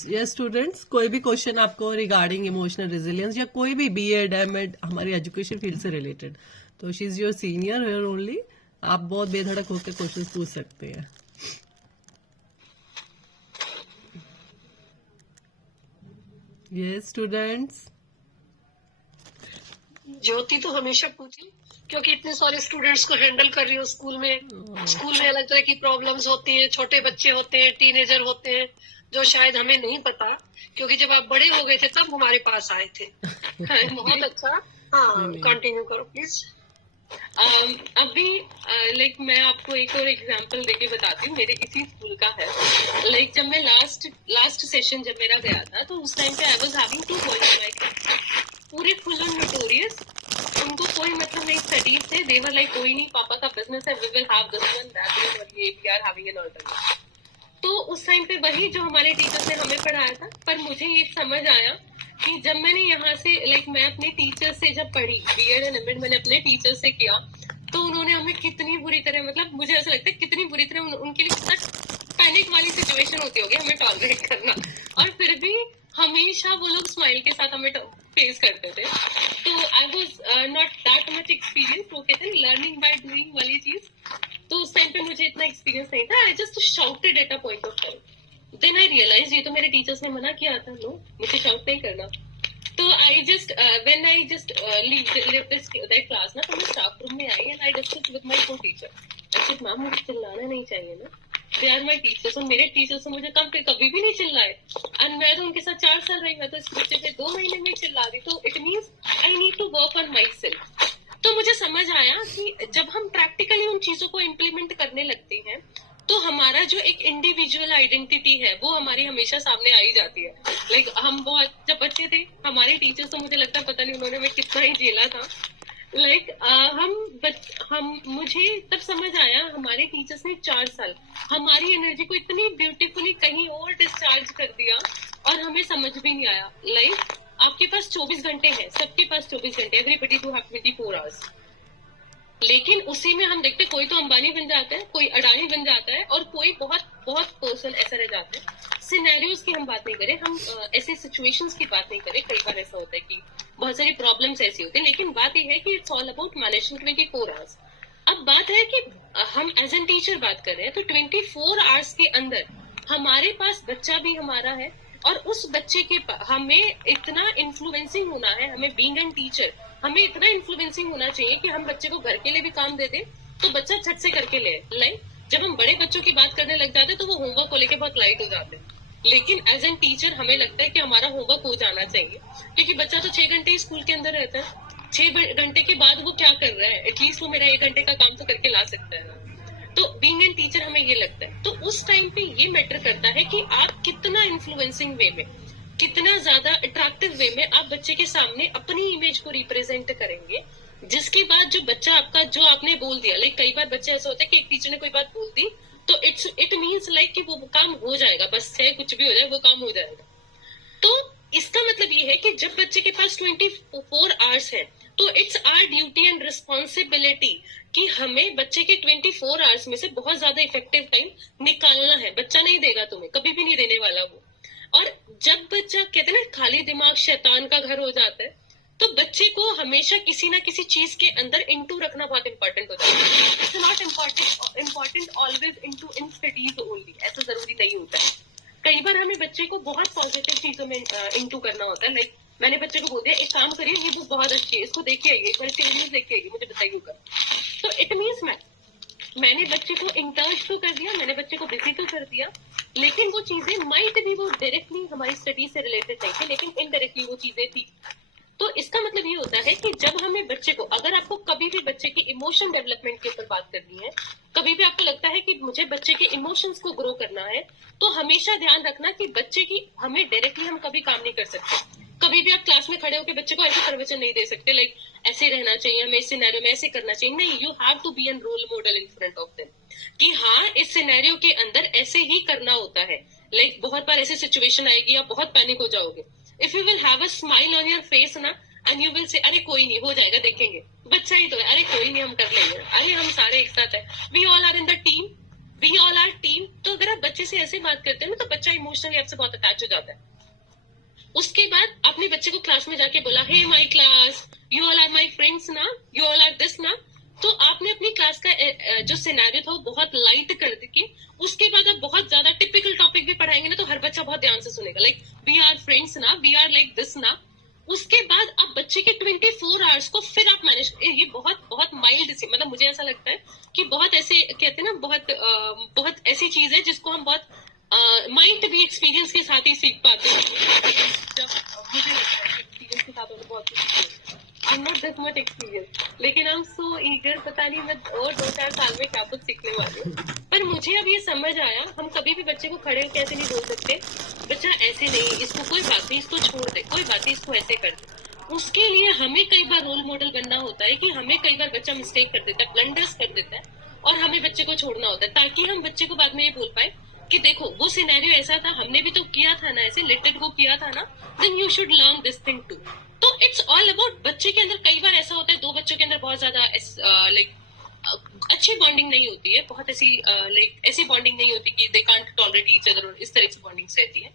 यस स्टूडेंट्स, कोई भी क्वेश्चन आपको रिगार्डिंग इमोशनल रेजिलियंस या कोई भी बीएड एमएड हमारी एजुकेशन फील्ड से रिलेटेड, तो she is your senior here only, आप बहुत बेधड़क होकर क्वेश्चन पूछ सकते हैं। यस स्टूडेंट्स, ज्योति तो हमेशा पूछी, क्योंकि इतने सारे स्टूडेंट्स को हैंडल कर रही हो स्कूल में। स्कूल में अलग तरह की प्रॉब्लम्स होती हैं, छोटे बच्चे होते हैं, टीनेजर होते हैं, जो शायद हमें नहीं पता, क्योंकि जब आप बड़े हो गए थे तब हमारे पास आए थे। बहुत अच्छा, हाँ कंटिन्यू करो प्लीज। अभी लाइक मैं आपको एक और एग्जांपल देके बताती हूँ, मेरे इसी स्कूल का है। लाइक जब मैं लास्ट सेशन जब मेरा गया था, तो उस टाइम पे I was having 2 boys in my class, पूरे फुल ऑन नोटोरियस, उनको कोई मतलब नहीं स्टडीज से, दे वर लाइक कोई नहीं, पापा का बिजनेस है, we will have this one that one, और ये we are having an alternative. तो उस टाइम पे वही जो हमारे टीचर्स ने हमें पढ़ाया था, पर मुझे ये समझ आया कि जब मैंने यहाँ से लाइक मैं अपने टीचर से जब पढ़ी बीएड एंड एमएड, मैंने अपने टीचर से किया, तो उन्होंने हमें कितनी बुरी तरह, मतलब मुझे ऐसा लगता है कितनी बुरी तरह उनके लिए कितना पैनिक वाली सिचुएशन होती होगी हमें टॉलरेट करना, और फिर भी हमेशा वो लोग स्माइल के साथ हमें फेस करते थे। तो I was not that much experience, वो कहते हैं लर्निंग बाय डूइंग वाली चीज, तो उस टाइम पे मुझे इतना एक्सपीरियंस नहीं था। I just shouted at a point of time, then I realise ये तो मेरे टीचर्स ने मना किया था, नो मुझे शाउट नहीं करना। तो I just when I just leave that class ना, तो मैं स्टाफ रूम में आई and I discussed with my co teacher, I said ma'am मुझे चिल्लाना नहीं चाहिए ना, दे आर माय टीचर्स, और मेरे टीचर्स से मुझे कभी भी नहीं चिल्लाए, एंड मैं तो उनके साथ 4 साल रही, मैं तो इस बच्चे से 2 महीने में चिल्ला दी, तो it means I need to work on my self. तो मुझे समझ आया कि जब हम प्रैक्टिकली उन चीजों को इम्प्लीमेंट करने लगते हैं, तो हमारा जो एक इंडिविजुअल आइडेंटिटी है वो हमारी हमेशा सामने आई जाती है। लाइक हम बहुत जब बच्चे थे, हमारे टीचर्स तो मुझे लगता है पता नहीं उन्होंने हमें कितना ही झेला था। हम मुझे तब समझ आया, हमारे टीचर्स ने 4 साल हमारी एनर्जी को इतनी ब्यूटीफुली कहीं और डिस्चार्ज कर दिया और हमें समझ भी नहीं आया। लाइक आपके पास 24 घंटे हैं, सबके पास 24 घंटे, एवरीबडी टू हैव 24 आवर्स, लेकिन उसी में हम देखते कोई तो अंबानी बन जाता है, कोई अडानी बन जाता है, और कोई बहुत बहुत पर्सन ऐसा रह जाता है। सिनेरियोज की हम बात नहीं करें, हम ऐसे सिचुएशंस की बात नहीं करें, कई बार ऐसा होता है कि बहुत सारी प्रॉब्लम्स ऐसी होती है, लेकिन बात यह है कि it's all about managing 24 hours. अब बात है कि हम एज एन टीचर बात कर रहे हैं, तो 24 आवर्स के अंदर हमारे पास बच्चा भी हमारा है, और उस बच्चे के हमें इतना इन्फ्लुएंसिंग होना है, हमें बीइंग एन टीचर हमें इतना इन्फ्लुएंसिंग होना चाहिए कि हम बच्चे को घर के लिए भी काम दे दें तो बच्चा झट से करके ले। लाइक जब हम बड़े बच्चों की बात करने लग जाते हैं तो वो होमवर्क को लेके बहुत लाइट हो जाते हैं, लेकिन एज एन टीचर हमें लगता है कि हमारा होमवर्क हो जाना चाहिए, क्योंकि बच्चा तो 6 घंटे स्कूल के अंदर रहता है, 6 घंटे के बाद वो क्या कर रहा है, एटलीस्ट वो मेरा 1 घंटे का काम तो करके ला सकता है ना। तो बीइंग एन टीचर हमें ये लगता है, तो उस टाइम पे ये मैटर करता है कि आप कितना इन्फ्लुएंसिंग वे में, कितना ज्यादा अट्रैक्टिव वे में आप बच्चे के सामने अपनी इमेज को रिप्रेजेंट करेंगे, जिसके बाद जो बच्चा आपका, जो आपने बोल दिया, लाइक कई बार बच्चे ऐसा होता है कि एक टीचर ने कोई बात बोल दी तो इट मीन्स लाइक कि वो काम हो जाएगा, बस चाहे कुछ भी हो जाए वो काम हो जाएगा। तो इसका मतलब ये है कि जब बच्चे के पास 24 आवर्स है, तो it's our duty and responsibility कि हमें बच्चे के 24 आवर्स में से बहुत ज्यादा इफेक्टिव टाइम निकालना है। बच्चा नहीं देगा तुम्हें, कभी भी नहीं देने वाला वो। और जब बच्चा, कहते हैं ना खाली दिमाग शैतान का घर हो जाता है, तो बच्चे को हमेशा किसी ना किसी चीज के अंदर इंटू रखना बहुत इंपॉर्टेंट होता है। It's not important always into in studies only, ऐसा जरूरी नहीं होता है। कई बार हमें बच्चे को बहुत पॉजिटिव चीजों में इंटू करना होता है। लाइक मैंने बच्चे को बोल दिया एक काम करिए, ये बुक बहुत अच्छी है, इसको देखिए आइए, एक बार इसकी रिव्यूज देखिए आइए, मुझे बताइए कर। तो इट मीन्स मैंने बच्चे को इंटर्न तो कर दिया, मैंने बच्चे को बिजी तो कर दिया, लेकिन वो चीजें माइट भी वो डायरेक्टली हमारी स्टडी से रिलेटेड नहीं थी, लेकिन इनडायरेक्टली वो चीजें थी। तो इसका मतलब ये होता है कि जब हमें बच्चे को, अगर आपको कभी भी बच्चे की इमोशन डेवलपमेंट के ऊपर बात करनी है, कभी भी आपको लगता है कि मुझे बच्चे के इमोशंस को ग्रो करना है, तो हमेशा ध्यान रखना कि बच्चे की, हमें डायरेक्टली हम कभी काम नहीं कर सकते। कभी भी आप क्लास में खड़े होकर बच्चे को ऐसे प्रवचन नहीं दे सकते, लाइक ऐसे रहना चाहिए, हमें इस सिनेरियो में ऐसे करना चाहिए। नहीं, you have to be an role model in front of them कि हाँ इस सिनेरियो के अंदर ऐसे ही करना होता है। लाइक बहुत बार ऐसी सिचुएशन आएगी, आप बहुत पैनिक हो जाओगे। If you will have a smile on your face ना, एंड यू विल से अरे कोई नहीं, हो जाएगा, देखेंगे, बच्चा ही तो है, अरे कोई नहीं हम कर लेंगे, अरे हम सारे एक साथ है, we all are in the team, we all are team. तो अगर आप बच्चे से ऐसे बात करते हैं ना, तो बच्चा इमोशनली आपसे बहुत अटैच हो जाता है। उसके बाद आपने बच्चे को क्लास में जाके बोला, hey my class, you all are my friends ना, यू ऑल आर दिस ना, तो आपने अपनी क्लास का जो सिनेरियो था वो बहुत लाइट कर के, उसके बाद आप बहुत ज्यादा टिपिकल टॉपिक भी पढ़ाएंगे ना, तो हर बच्चा बहुत ध्यान से सुनेगा, लाइक वी आर फ्रेंड्स ना, वी आर लाइक दिस ना। उसके बाद आप बच्चे के 24 आवर्स को फिर आप मैनेज, ये बहुत बहुत माइल्ड सी, मतलब मुझे ऐसा लगता है कि बहुत ऐसे कहते हैं ना, बहुत ऐसी चीज है जिसको हम बहुत माइंड भी एक्सपीरियंस के साथ ही सीख पाते हैं। जब मुझे लगता है एक्सपीरियंस के साथ बहुत कुछ, आई am not this much experience, लेकिन आई एम सो ईगर, पता नहीं मैं और 2-4 साल में क्या कुछ सीखने वाली हूँ। पर मुझे अब ये समझ आया, हम कभी भी बच्चे को खड़े होकर ऐसे नहीं बोल सकते, बच्चा ऐसे नहीं, इसको कोई बात नहीं, इसको छोड़ दे, कोई बात नहीं, इसको ऐसे कर दे। उसके लिए हमें कई बार रोल मॉडल बनना होता है कि हमें कई बार बच्चा मिस्टेक कर देता है, ब्लंडर्स कर देता है, और हमें बच्चे को छोड़ना होता है, ताकि हम बच्चे को बाद में ये बोल पाए कि देखो वो सिनेरियो ऐसा था, हमने भी तो किया था ना, ऐसे लेट इट गो किया था ना, then you should learn this thing too. तो इट्स ऑल अबाउट, बच्चे के अंदर कई बार ऐसा होता है, दो बच्चों के अंदर बहुत ज्यादा लाइक अच्छी बॉन्डिंग नहीं होती है, बहुत ऐसी लाइक ऐसी बॉन्डिंग नहीं होती कि they can't tolerate each other, इस तरह की बॉन्डिंग रहती है।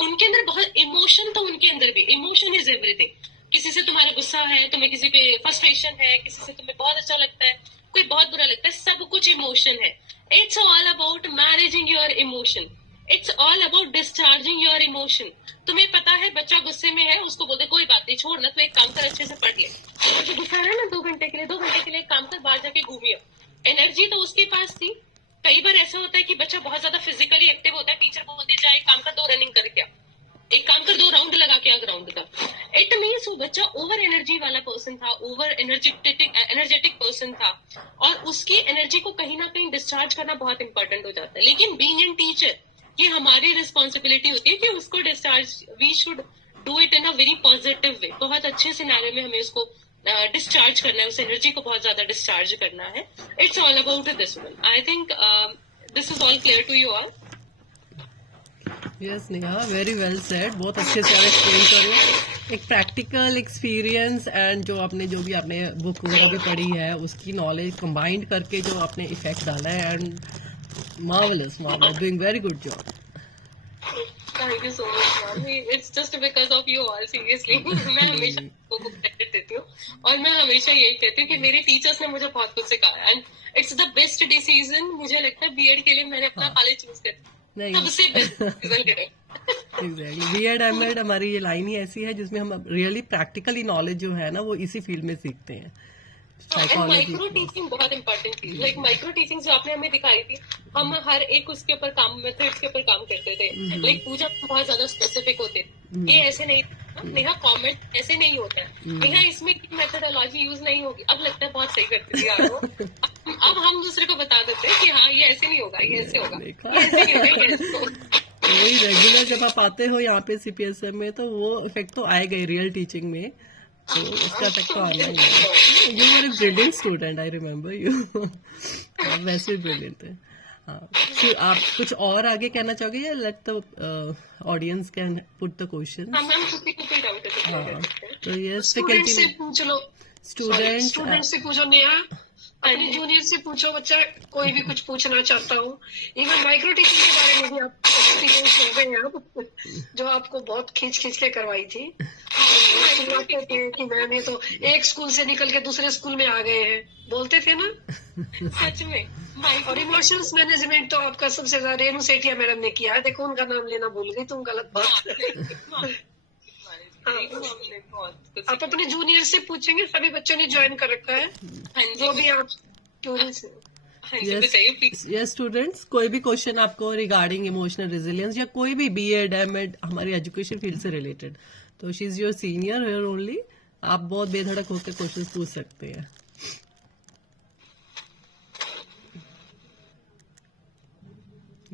उनके अंदर बहुत इमोशन, तो उनके अंदर भी इमोशन इज एवरीथिंग। किसी से तुम्हारा गुस्सा है, तुम्हें किसी पे फ्रस्ट्रेशन है, किसी से तुम्हें बहुत अच्छा लगता है, कोई बहुत बुरा लगता है, सब कुछ इमोशन है। It's all about managing your emotion, it's all about discharging your emotion. तुम्हें पता है बच्चा गुस्से में है, उसको बोलते कोई बात नहीं, छोड़ ना, तो एक काम कर, अच्छे से पढ़ ले। तो गुस्सा है ना, 2 घंटे के लिए, 2 घंटे के लिए एक काम कर, बाहर जाके घूमिए। एनर्जी तो उसके पास थी। कई बार ऐसा होता है कि बच्चा बहुत ज्यादा फिजिकली एक्टिव होता है, टीचर बोलते जाए एक काम कर, 2 रनिंग करके आ, एक काम कर, 2 राउंड लगा के आ ग्राउंड का। इट मीन्स वो बच्चा ओवर एनर्जी वाला पर्सन था, ओवर एनर्जेटिक पर्सन था, और उसकी एनर्जी को कहीं ना कहीं डिस्चार्ज करना बहुत इंपॉर्टेंट हो जाता है। लेकिन बीइंग एन टीचर, ये हमारी रिस्पॉन्सिबिलिटी होती है कि उसको discharge, we should do it in a very positive way, बहुत अच्छे सिनेरियो में हमें उसको डिस्चार्ज करना है, उस एनर्जी को बहुत ज्यादा डिस्चार्ज करना है। It's all about this one. I think this is all clear to you all. Yes Neha, very well said, बहुत अच्छे से आप एक्सप्लेन कर रहे हो। एक प्रैक्टिकल एक्सपीरियंस एंड जो भी आपने बुक वगैरह भी पढ़ी है, उसकी नॉलेज कंबाइंड करके जो आपने इफेक्ट डाला है, and marvellous, doing very good job. Thank you so much ma'am, it's just because of you all, seriously. मैं हमेशा को क्रेडिट देती हूँ, और मैं हमेशा यही कहती हूँ कि मेरे टीचर्स ने मुझे बहुत कुछ सिखाया, and it's the best decision. मुझे लगता है बीएड के लिए मैंने अपना कॉलेज चूज किया, सबसे बेस्ट डिसीजन लिया। एग्जैक्टली, बीएड एमएड हमारी ये लाइन ही ऐसी है जिसमें हम रियली प्रैक्टिकली नॉलेज जो है ना, वो इसी फील्ड में सीखते हैं। माइक्रो टीचिंग बहुत इंपॉर्टेंट थी, लाइक माइक्रो टीचिंग जो आपने हमें दिखाई थी, हम हर एक उसके ऊपर काम मेथड्स के ऊपर काम करते थे। लाइक पूजा बहुत ज्यादा स्पेसिफिक होते थे, ये ऐसे नहीं नेहा कमेंट ऐसे नहीं होता है, नेहा इसमें मेथोडोलॉजी यूज नहीं होगी। अब लगता है बहुत सही करती थी यार वो। अब हम दूसरे को बता देते हैं कि हाँ ये ऐसे नहीं होगा, ये ऐसे होगा, ये ऐसे नहीं होगा, ये ऐसे होगा। वही रेगुलर जब आप आते हो यहाँ पे सीपीएसएम में तो वो इफेक्ट तो आएगा ही रियल टीचिंग में, तो उसका इफेक्ट तो आना ही है। You were A brilliant student, I remember you. आप वैसे भी ब्रिलियंट थे। हाँ, फिर आप कुछ और आगे कहना चाहोगे या let the audience can put the question? हाँ मैम, किसी को कोई डाउट है हाँ, तो ये स्टूडेंट से पूछ लो, स्टूडेंट स्टूडेंट से पूछो नेहा, अपने जूनियर से पूछो, बच्चा कोई भी कुछ पूछना चाहता हो। इवन माइक्रो टीचिंग के बारे में भी आप एक्सपीरियंस हो गए आप, जो आपको बहुत खींच खींच के करवाई थी। सुनाते थे कि मैंने तो एक स्कूल से निकल के दूसरे स्कूल में आ गए हैं, बोलते थे ना। सच में। और इमोशंस मैनेजमेंट तो आपका सबसे ज्यादा रेणु सेठिया मैडम ने किया है। देखो उनका नाम लेना भूल गई तुम, गलत बात। आप अपने जूनियर से पूछेंगे, सभी बच्चों ने ज्वाइन कर रखा है जो भी आप स्टूडेंट्स हैं। यस स्टूडेंट्स, कोई भी क्वेश्चन आपको रिगार्डिंग इमोशनल रेजिलियंस या कोई भी बीएड एमएड हमारी एजुकेशन फील्ड से रिलेटेड, तो she is your senior here only, आप बहुत बेधड़क होकर क्वेश्चन पूछ सकते हैं।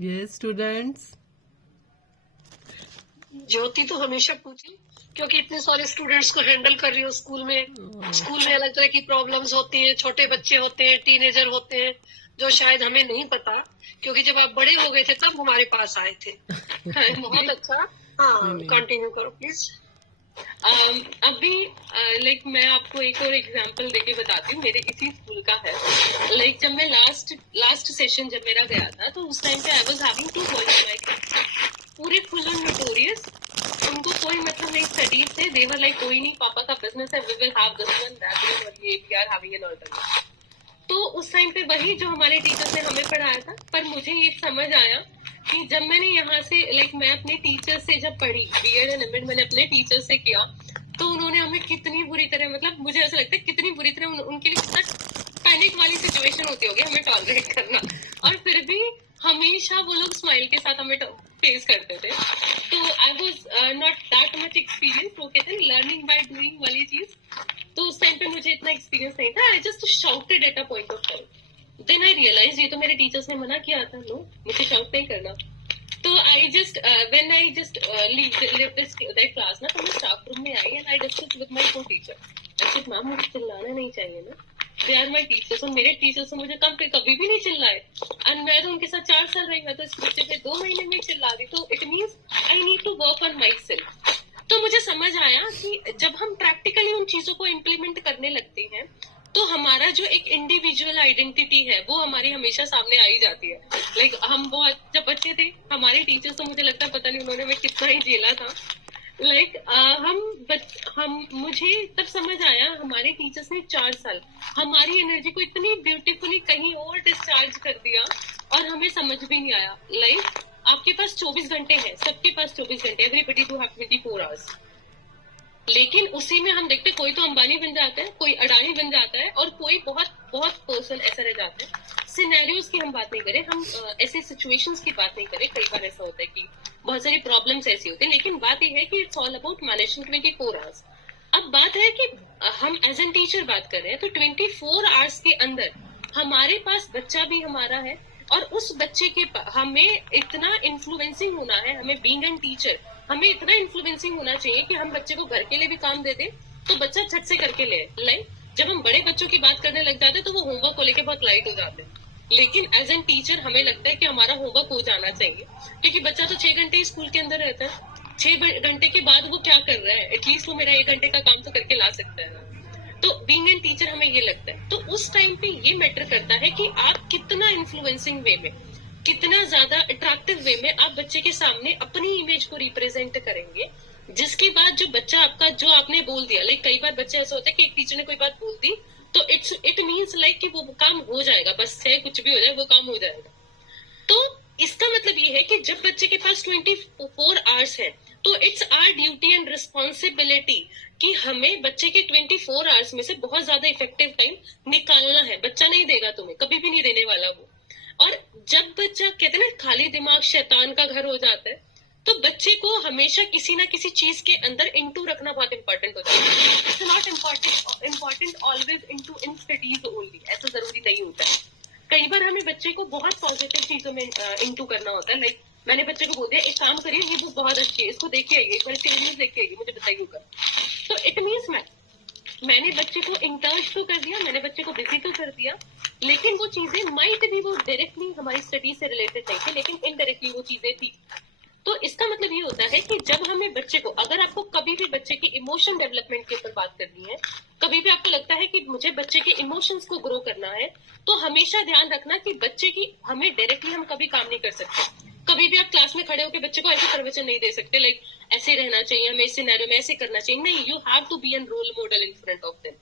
यस स्टूडेंट्स, ज्योति तो हमेशा पूछी, क्योंकि इतने सारे स्टूडेंट्स को हैंडल कर रही हो स्कूल में। स्कूल में अलग तरह की प्रॉब्लम्स होती हैं, छोटे बच्चे होते हैं, टीनेजर होते हैं, जो शायद हमें नहीं पता, क्योंकि जब आप बड़े हो गए थे तब हमारे पास आए थे। बहुत अच्छा। हाँ, कंटिन्यू करो प्लीज। अभी लाइक मैं आपको एक और एग्जांपल देके बताती हूँ, मेरे इसी स्कूल का है। लाइक जब मैं लास्ट सेशन जब मेरा गया था, तो उस टाइम पे I was having 2 boys in my class, पूरे फुल ऑन नोटोरियस, उनको कोई मतलब नहीं स्टडीज से, दे वर लाइक कोई नहीं, पापा का बिजनेस है, we will have this one that one और ये we are having an alternative. तो उस टाइम पे वही जो हमारे टीचर्स ने हमें पढ़ाया था, पर मुझे ये समझ आया कि जब मैंने यहाँ से लाइक मैं अपने टीचर से जब पढ़ी बीएड एंड एमएड, मैंने अपने टीचर से किया, तो उन्होंने हमें कितनी बुरी तरह, मतलब मुझे ऐसा लगता है कितनी बुरी तरह उनके लिए कितना पैनिक वाली सिचुएशन होती होगी हमें टॉलरेट करना, और फिर भी हमेशा वो लोग स्माइल के साथ हमें फेस करते थे। तो I was not that much experience, वो कहते हैं लर्निंग बाय डूइंग वाली चीज, तो उस टाइम पे मुझे इतना एक्सपीरियंस नहीं था। I just shouted at a point of time, then I realise ये तो मेरे टीचर्स ने मना किया था, नो मुझे शाउट नहीं करना। तो I just when I just leave this that class ना, तो मैं स्टाफ रूम में आई and I discuss with my co teacher, actually ma'am मुझे चिल्लाना नहीं चाहिए ना, दे आर माई टीचर्स, और मेरे टीचर्स तो मुझे कभी भी नहीं चिल्लाए, एंड मैं तो उनके साथ 4 साल रही, मैं तो इस बच्चे पे 2 महीने में चिल्ला रही, तो it means I need to work on my self. तो मुझे समझ आया कि जब हम प्रैक्टिकली उन चीजों को इम्प्लीमेंट करने लगते हैं, तो हमारा जो एक इंडिविजुअल आइडेंटिटी है वो हमारी हमेशा सामने आई जाती है। लाइक हम बहुत जब बच्चे थे, हमारे टीचर्स तो मुझे लगता है पता नहीं उन्होंने मैं कितना ही झेला था। लाइक हम मुझे तब समझ आया, हमारे टीचर्स ने 4 साल हमारी एनर्जी को इतनी ब्यूटीफुली कहीं और डिस्चार्ज कर दिया, और हमें समझ भी नहीं आया। लाइक आपके पास 24 घंटे हैं, सबके पास 24 घंटे, एवरीबॉडी टू हैव 24 आवर्स, लेकिन उसी में हम देखते कोई तो अंबानी बन जाता है, कोई अडानी बन जाता है, और कोई बहुत बहुत पर्सन ऐसा रह जाता है। सिनेरियोज की हम बात नहीं करें, हम ऐसे सिचुएशंस की बात नहीं करें, कई बार ऐसा होता है कि बहुत सारी प्रॉब्लम्स ऐसी होती है, लेकिन बात यह है कि it's all about managing 24 hours. अब बात है कि हम एज एन टीचर बात कर रहे हैं, तो 24 आवर्स के अंदर हमारे पास बच्चा भी हमारा है, और उस बच्चे के हमें इतना इन्फ्लुएंसिंग होना है, हमें बीइंग एन टीचर हमें इतना इन्फ्लुएंसिंग होना चाहिए कि हम बच्चे को घर के लिए भी काम दे दें तो बच्चा झट से करके ले। लाइक जब हम बड़े बच्चों की बात करने लग जाते हैं तो वो होमवर्क को लेके बहुत लाइट हो जाते हैं, लेकिन एज एन टीचर हमें लगता है कि हमारा होमवर्क हो जाना चाहिए, क्योंकि बच्चा तो 6 घंटे स्कूल के अंदर रहता है, 6 घंटे के बाद वो क्या कर रहा है, एटलीस्ट वो मेरा 1 घंटे का काम तो करके ला सकता है ना। तो बीइंग एन टीचर हमें ये लगता है, तो उस टाइम पे ये मैटर करता है कि आप कितना इन्फ्लुएंसिंग वे में, कितना ज्यादा अट्रैक्टिव वे में आप बच्चे के सामने अपनी इमेज को रिप्रेजेंट करेंगे, जिसके बाद जो बच्चा आपका जो आपने बोल दिया, लाइक कई बार बच्चे ऐसा होता है कि एक टीचर ने कोई बात बोल दी तो इट मीन्स लाइक कि वो काम हो जाएगा, बस चाहे कुछ भी हो जाए वो काम हो जाएगा। तो इसका मतलब ये है कि जब बच्चे के पास 24 आवर्स है, तो it's our duty and responsibility कि हमें बच्चे के 24 आवर्स में से बहुत ज्यादा इफेक्टिव टाइम निकालना है। बच्चा नहीं देगा तुम्हें, कभी भी नहीं देने वाला वो। और जब बच्चा कहते हैं ना खाली दिमाग शैतान का घर हो जाता है, तो बच्चे को हमेशा किसी ना किसी चीज के अंदर इंटू रखना बहुत इंपॉर्टेंट हो जाता है. It's not important always into in studies only, ऐसा जरूरी नहीं होता है. कई बार हमें बच्चे को बहुत पॉजिटिव चीजों में इंटू करना होता है. लाइक मैंने बच्चे को बोल दिया एक काम करिए, ये बुक बहुत अच्छी है, इसको देख के आइए, एक बार इसकी रिव्यूज देख के आइए, मुझे बताइएगा. तो इट मीन्स मैंने बच्चे को इंकरेज तो कर दिया, मैंने बच्चे को बिजी तो कर दिया, लेकिन वो चीजें माइट भी वो डायरेक्टली हमारी स्टडी से रिलेटेड नहीं थी, लेकिन इनडायरेक्टली वो चीजें थी. तो इसका मतलब ये होता है कि जब हमें बच्चे को, अगर आपको कभी भी बच्चे की इमोशन डेवलपमेंट के ऊपर बात करनी है, कभी भी आपको लगता है कि मुझे बच्चे के इमोशंस को ग्रो करना है, तो हमेशा ध्यान रखना कि बच्चे की हमें डायरेक्टली हम कभी काम नहीं कर सकते. कभी भी आप क्लास में खड़े होकर बच्चे को ऐसे प्रवचन नहीं दे सकते लाइक ऐसे रहना चाहिए, हमें इस सिनेरियो में ऐसे करना चाहिए. नहीं, you have to be an role model in front of them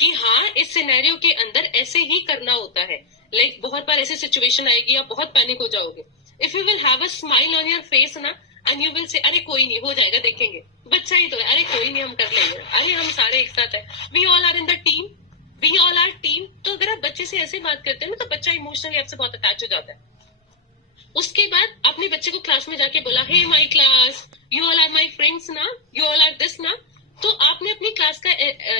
कि हाँ इस सिनेरियो के अंदर ऐसे ही करना होता है. लाइक बहुत बार ऐसी सिचुएशन आएगी, आप बहुत पैनिक हो जाओगे. If you will have a smile on your face ना, एंड यू विल से अरे कोई नहीं, हो जाएगा, देखेंगे, बच्चा ही तो है, अरे कोई नहीं, हम कर लेंगे, अरे हम सारे एक साथ है, we all are in the team, we all are team. तो अगर आप बच्चे से ऐसे बात करते हैं ना, तो बच्चा इमोशनली आपसे बहुत अटैच हो जाता है. उसके बाद आपने बच्चे को क्लास में जाके बोला hey my class, you all are my friends ना, यू ऑल आर दिस ना, तो आपने अपनी क्लास का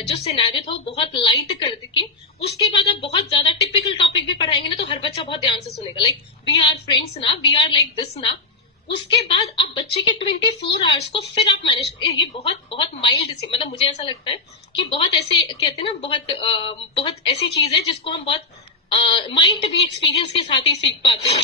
जो सिनेरियो था वो बहुत लाइट कर के, उसके बाद आप बहुत ज्यादा टिपिकल टॉपिक भी पढ़ाएंगे ना, तो हर बच्चा बहुत ध्यान से सुनेगा. लाइक वी आर फ्रेंड्स ना, वी आर लाइक दिस ना. उसके बाद आप बच्चे के 24 आवर्स को फिर आप मैनेज, ये बहुत बहुत माइल्ड सी, मतलब मुझे ऐसा लगता है कि बहुत ऐसे कहते हैं ना, बहुत ऐसी चीज है जिसको हम बहुत माइंड भी एक्सपीरियंस के साथ ही सीख पाते हैं.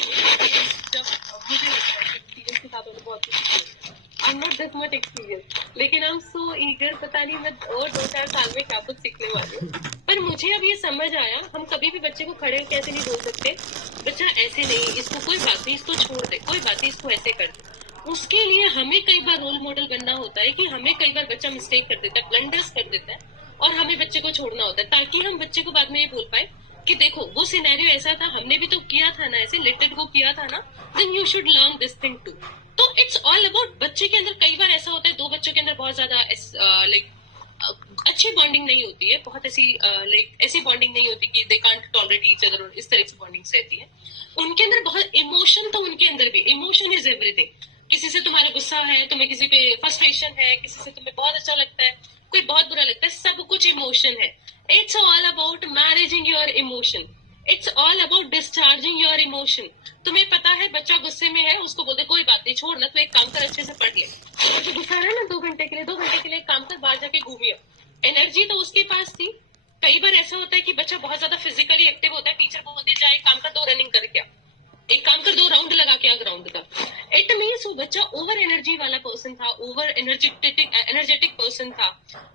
जब मुझे लगता है एक्सपीरियंस के साथ बहुत कुछ आई am not this much experience, लेकिन आई एम सो ईगर, पता नहीं मैं और 2-4 साल में क्या कुछ सीखने वाली हूँ. पर मुझे अब ये समझ आया, हम कभी भी बच्चे को खड़े होकर ऐसे नहीं बोल सकते बच्चा ऐसे नहीं, इसको कोई बात नहीं, इसको छोड़ दे, कोई बात नहीं, इसको ऐसे कर दे. उसके लिए हमें कई बार रोल मॉडल बनना होता है कि हमें कई बार बच्चा मिस्टेक कर देता है, ब्लंडर्स कर देता है, और हमें बच्चे को छोड़ना होता है, ताकि हम बच्चे को बाद में ये बोल पाए कि देखो वो सिनेरियो ऐसा था, हमने भी तो किया था ना, ऐसे लेट इट गो किया था ना, then you should learn this thing too. तो इट्स ऑल अबाउट बच्चे के अंदर. कई बार ऐसा होता है दो बच्चों के अंदर बहुत ज्यादा लाइक अच्छी बॉन्डिंग नहीं होती है, बहुत ऐसी लाइक ऐसी बॉन्डिंग नहीं होती कि they can't tolerate each other, इस तरह की बॉन्डिंग्स रहती है. उनके अंदर बहुत इमोशन, तो उनके अंदर भी इमोशन इज एवरीथिंग. किसी से तुम्हारा गुस्सा है, तुम्हें किसी पे फ्रस्ट्रेशन है, किसी से तुम्हें बहुत अच्छा लगता है, कोई बहुत बुरा लगता है, सब कुछ इमोशन है. It's all about managing your emotion. It's all about discharging your emotion. तुम्हें पता है बच्चा गुस्से में है, उसको बोलते कोई बात नहीं, छोड़ ना, तो एक काम कर, अच्छे से पढ़ ले. तो गुस्सा है ना 2 घंटे के लिए एक काम कर, बाहर जाके घूमिए. एनर्जी तो उसके पास थी. कई बार ऐसा होता है कि बच्चा बहुत ज्यादा फिजिकली एक्टिव होता है, टीचर बोलते जाए एक काम कर, 2 रनिंग करके आ, एक काम कर 2 राउंड लगा के आ ग्राउंड का. इट मीन्स वो बच्चा ओवर एनर्जी वाला पर्सन था, ओवर एनर्जेटिक पर्सन था,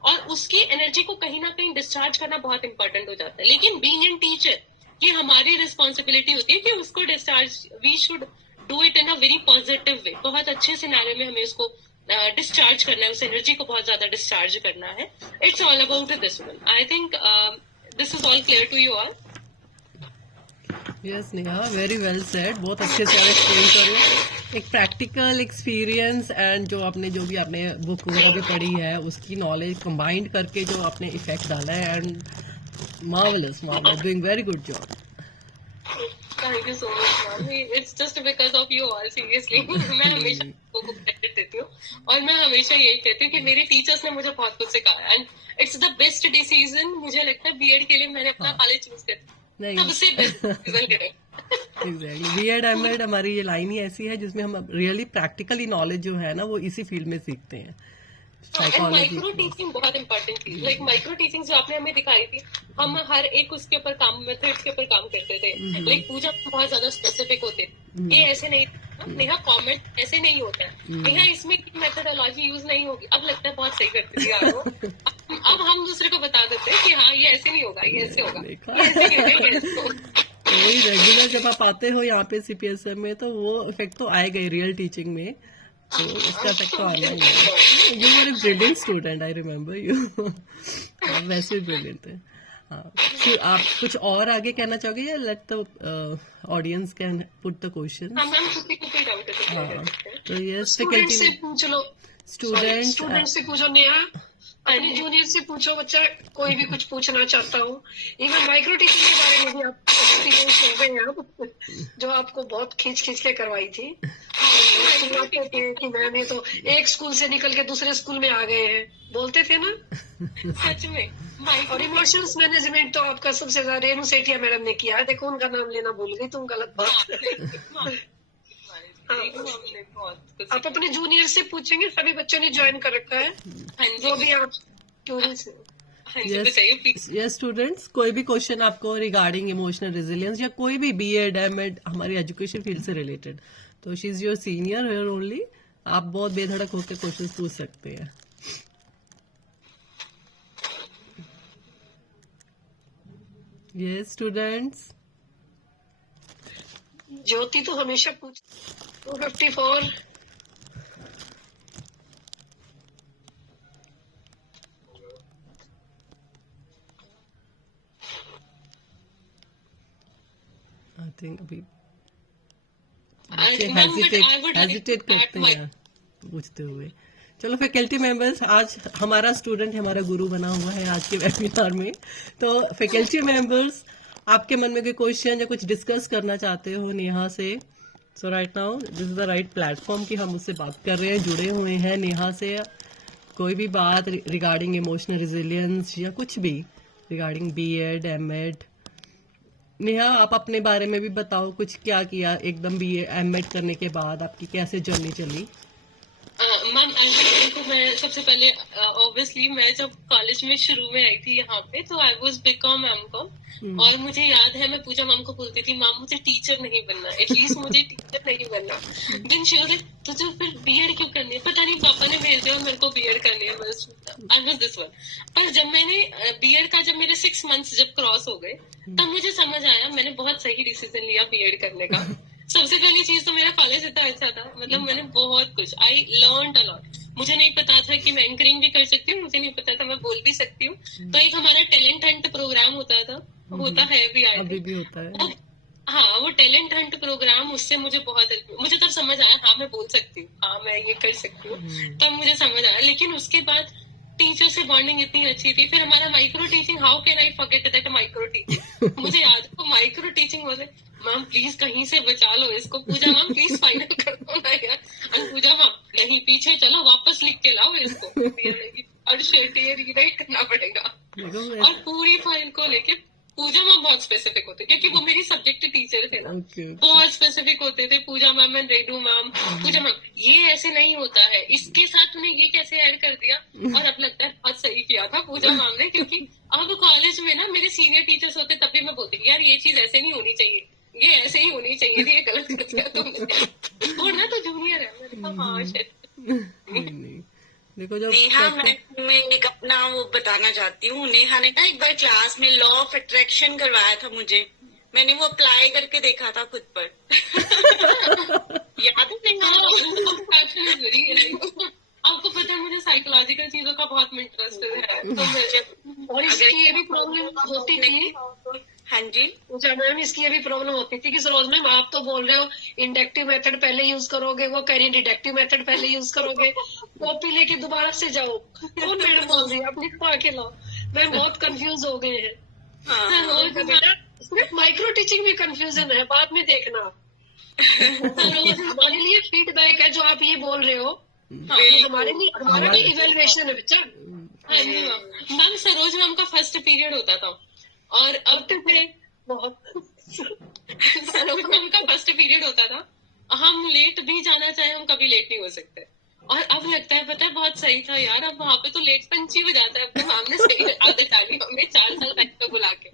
और उसकी एनर्जी को कहीं ना कहीं डिस्चार्ज करना बहुत इंपॉर्टेंट हो जाता है. लेकिन बीइंग एन टीचर, ये हमारी रिस्पॉन्सिबिलिटी होती है कि उसको discharge, we should do it in a very positive way. बहुत अच्छे सिनेरियो में हमें उसको डिस्चार्ज करना है, उस एनर्जी को बहुत ज्यादा डिस्चार्ज करना है. It's all about this one. I think this is all clear to you all. Yes Neha, very well said. बहुत अच्छे से आप एक्सप्लेन कर रहे हो. एक प्रैक्टिकल एक्सपीरियंस एंड जो भी आपने बुक वगैरह भी पढ़ी है, उसकी नॉलेज कंबाइंड करके जो आपने इफेक्ट डाला है, and marvellous, doing very good job. Thank you so much. It's just because of you all, seriously. मैं हमेशा आपको क्रेडिट देती हूँ, और मैं हमेशा यही कहती हूँ कि मेरे टीचर्स ने मुझे बहुत कुछ सिखाया, and it's the best decision. मुझे लगता है बीएड के लिए मैंने अपना कॉलेज चूज किया, सबसे बेस्ट डिसीजन लिया. एग्जैक्टली, बीएड एमएड हमारी ये लाइन ही ऐसी है जिसमें हम रियली प्रैक्टिकली नॉलेज जो है ना, वो इसी फील्ड में सीखते हैं. माइक्रो टीचिंग बहुत इंपॉर्टेंट थी. लाइक माइक्रो टीचिंग जो आपने हमें दिखाई थी, हम हर एक उसके ऊपर काम, मेथड्स के ऊपर काम करते थे. लाइक पूजा बहुत ज्यादा स्पेसिफिक होते, ये ऐसे नहीं, नेहा कमेंट ऐसे नहीं होता है, नेहा इसमें मेथोडोलॉजी यूज नहीं होगी. अब लगता है बहुत सही करती थी यार. अब हम दूसरे को बता देते हैं कि हाँ ये ऐसे नहीं होगा, ये ऐसे होगा, ये ऐसे नहीं होगा, ये ऐसे होगा. वही रेगुलर जब आप आते हो यहाँ पे सीपीएसएम में, तो वो इफेक्ट तो आएगा ही रियल टीचिंग में. तो उसका इफेक्ट तो आना ही है. You are a brilliant student, I remember you. वैसे भी ब्रिलियंट है. हाँ, फिर आप कुछ और आगे कहना चाहोगे, या let the audience can put the question. हाँ, तो यस, स्टूडेंट से पूछ लो. स्टूडेंट से पूछो नेहा, अपने जूनियर से पूछो बच्चा, कोई भी कुछ पूछना चाहता हो। इवन माइक्रो टीचिंग के बारे में भी आप एक्सपीरियंस हो गए हैं आप, जो आपको बहुत खींच खींच के करवाई थी। और सुनाते थे कि मैंने तो एक स्कूल से निकल के दूसरे स्कूल में आ गए हैं, बोलते थे ना। सच में और इमोशंस मैनेजमेंट तो आपका सबसे ज्यादा रेणु सेठिया मैडम ने किया है। देखो उनका नाम लेना भूल गई तुम, गलत बात। हमने बहुत कुछ आप अपने जूनियर से पूछेंगे, सभी बच्चों ने ज्वाइन कर रखा है, हाँ जी जो भी आप क्यूरियस है। हाँ जी बताइए प्लीज। यस स्टूडेंट्स, कोई भी क्वेश्चन आपको रिगार्डिंग इमोशनल रेजिलियंस या कोई भी बीएड एमएड हमारी एजुकेशन फील्ड से रिलेटेड, तो she is your senior here only, आप बहुत बेधड़क होकर क्वेश्चन पूछ सकते हैं। यस स्टूडेंट्स, ज्योति तो हमेशा पूछ। 254 आई थिंक अभी I would हेजिटेट करते हैं पूछते हुए। चलो फैकल्टी मेंबर्स, आज हमारा स्टूडेंट हमारा गुरु बना हुआ है आज के वेबिनार में। तो फैकल्टी मेंबर्स, आपके मन में कोई क्वेश्चन या कुछ डिस्कस करना चाहते हो नेहा से, so right now this is the right platform कि हम उससे बात कर रहे हैं, जुड़े हुए हैं नेहा से। कोई भी बात रिगार्डिंग इमोशनल रेजिलियंस या कुछ भी रिगार्डिंग बीएड एमएड। नेहा, आप अपने बारे में भी बताओ, कुछ क्या किया एकदम बीए एमएड करने के बाद, आपकी कैसे जर्नी चली? मैम को मैं सबसे पहले ऑब्वियसली मैं जब कॉलेज में शुरू में आई थी यहाँ पे, तो आई वाज बीकॉम एमकॉम, और मुझे याद है मैं पूजा मैम को बोलती थी, मैम मुझे टीचर नहीं बनना, एटलीस्ट मुझे टीचर नहीं बनना। दिन शी वाज लाइक तुझे फिर बीएड क्यों करनी है? पता नहीं पापा ने भेज दिया मेरे को बीएड करनी है, बस आई वाज दिस वन। पर जब मैंने बीएड का जब मेरे 6 मंथ्स जब क्रॉस हो गए, तब मुझे समझ आया मैंने बहुत सही डिसीजन लिया बीएड करने का। सबसे पहली चीज तो मेरा कॉलेज इतना अच्छा था, मतलब मैंने बहुत कुछ आई लर्नड अ लॉट। मुझे नहीं पता था कि मैं एंकरिंग भी कर सकती हूँ, मुझे नहीं पता था मैं बोल भी सकती हूँ। तो एक हमारा टैलेंट हंट प्रोग्राम होता था, होता है भी, अभी भी होता है। हाँ, वो टैलेंट हंट प्रोग्राम, उससे मुझे बहुत हेल्प, मुझे तब समझ आया हाँ मैं बोल सकती हूँ, हाँ मैं ये कर सकती हूँ, तब मुझे समझ आया। लेकिन उसके बाद टीचर से बॉन्डिंग इतनी अच्छी थी। फिर हमारा micro teaching, how can I forget that micro teaching. मुझे याद है माइक्रो टीचिंग बोले, मैम प्लीज कहीं से बचा लो इसको, पूजा मैम प्लीज फाइनल कर दो ना यार। और पूजा मैम नहीं, पीछे चलो वापस लिख के लाओ इसको, और शेटियर रीराइट करना पड़ेगा। और पूरी फाइल को लेके पूजा मैम बहुत स्पेसिफिक होते, क्योंकि वो मेरी सब्जेक्ट टीचर थे ना, बहुत स्पेसिफिक होते थे। Pooja ma'am and Redu ma'am, Pooja ma'am ये ऐसे नहीं होता है, इसके साथ तूने ये कैसे ऐड कर दिया। और अब लगता है बहुत सही किया था पूजा मैम ने, क्योंकि अब कॉलेज में ना मेरे सीनियर टीचर्स होते तब भी मैं बोलती यार ये चीज ऐसे नहीं होनी चाहिए, ये ऐसे ही होनी चाहिए थी, ये गलत कर दिया तुमने। और ना तो जूनियर है, मैंने कहा हाँ शायद। देखो जब नेहा, मैं एक अपना वो बताना चाहती हूँ। नेहा ने ना एक बार क्लास में लॉ ऑफ अट्रैक्शन करवाया था मुझे, मैंने वो अप्लाई करके देखा था खुद पर। याद है नेहा? आपको पता है मुझे साइकोलॉजिकल चीजों का बहुत इंटरेस्ट है, तो मुझे और इसकी ये भी प्रॉब्लम होती थी। हाँ जी मैम, इसकी ये भी प्रॉब्लम होती थी कि सरोज मैम आप तो बोल रहे हो इंडक्टिव मेथड पहले यूज करोगे, वो कह रही डिडक्टिव मेथड पहले यूज करोगे, कॉपी लेके दोबारा से जाओ, कौन मैडम बोल रही है, आप लिखवा के लाओ। मैम बहुत कंफ्यूज हो गए हैं। सिर्फ माइक्रो टीचिंग में कंफ्यूजन है, बाद में देखना। हमारे लिए फीडबैक है जो आप ये बोल रहे हो, हमारे लिए हमारा भी इवेल्युएशन है बच्चा। मैम सरोज मैम का फर्स्ट पीरियड होता था, और अब तो बहुत सरोज मैम का फर्स्ट पीरियड होता था, हम लेट भी जाना चाहे हम कभी लेट नहीं हो सकते। और अब लगता है पता है बहुत सही था यार, अब वहाँ पे तो लेट पंची हो जाता है। अपने मैम ने सही आदत डाली हमने 4 साल बैठ कर बुला के,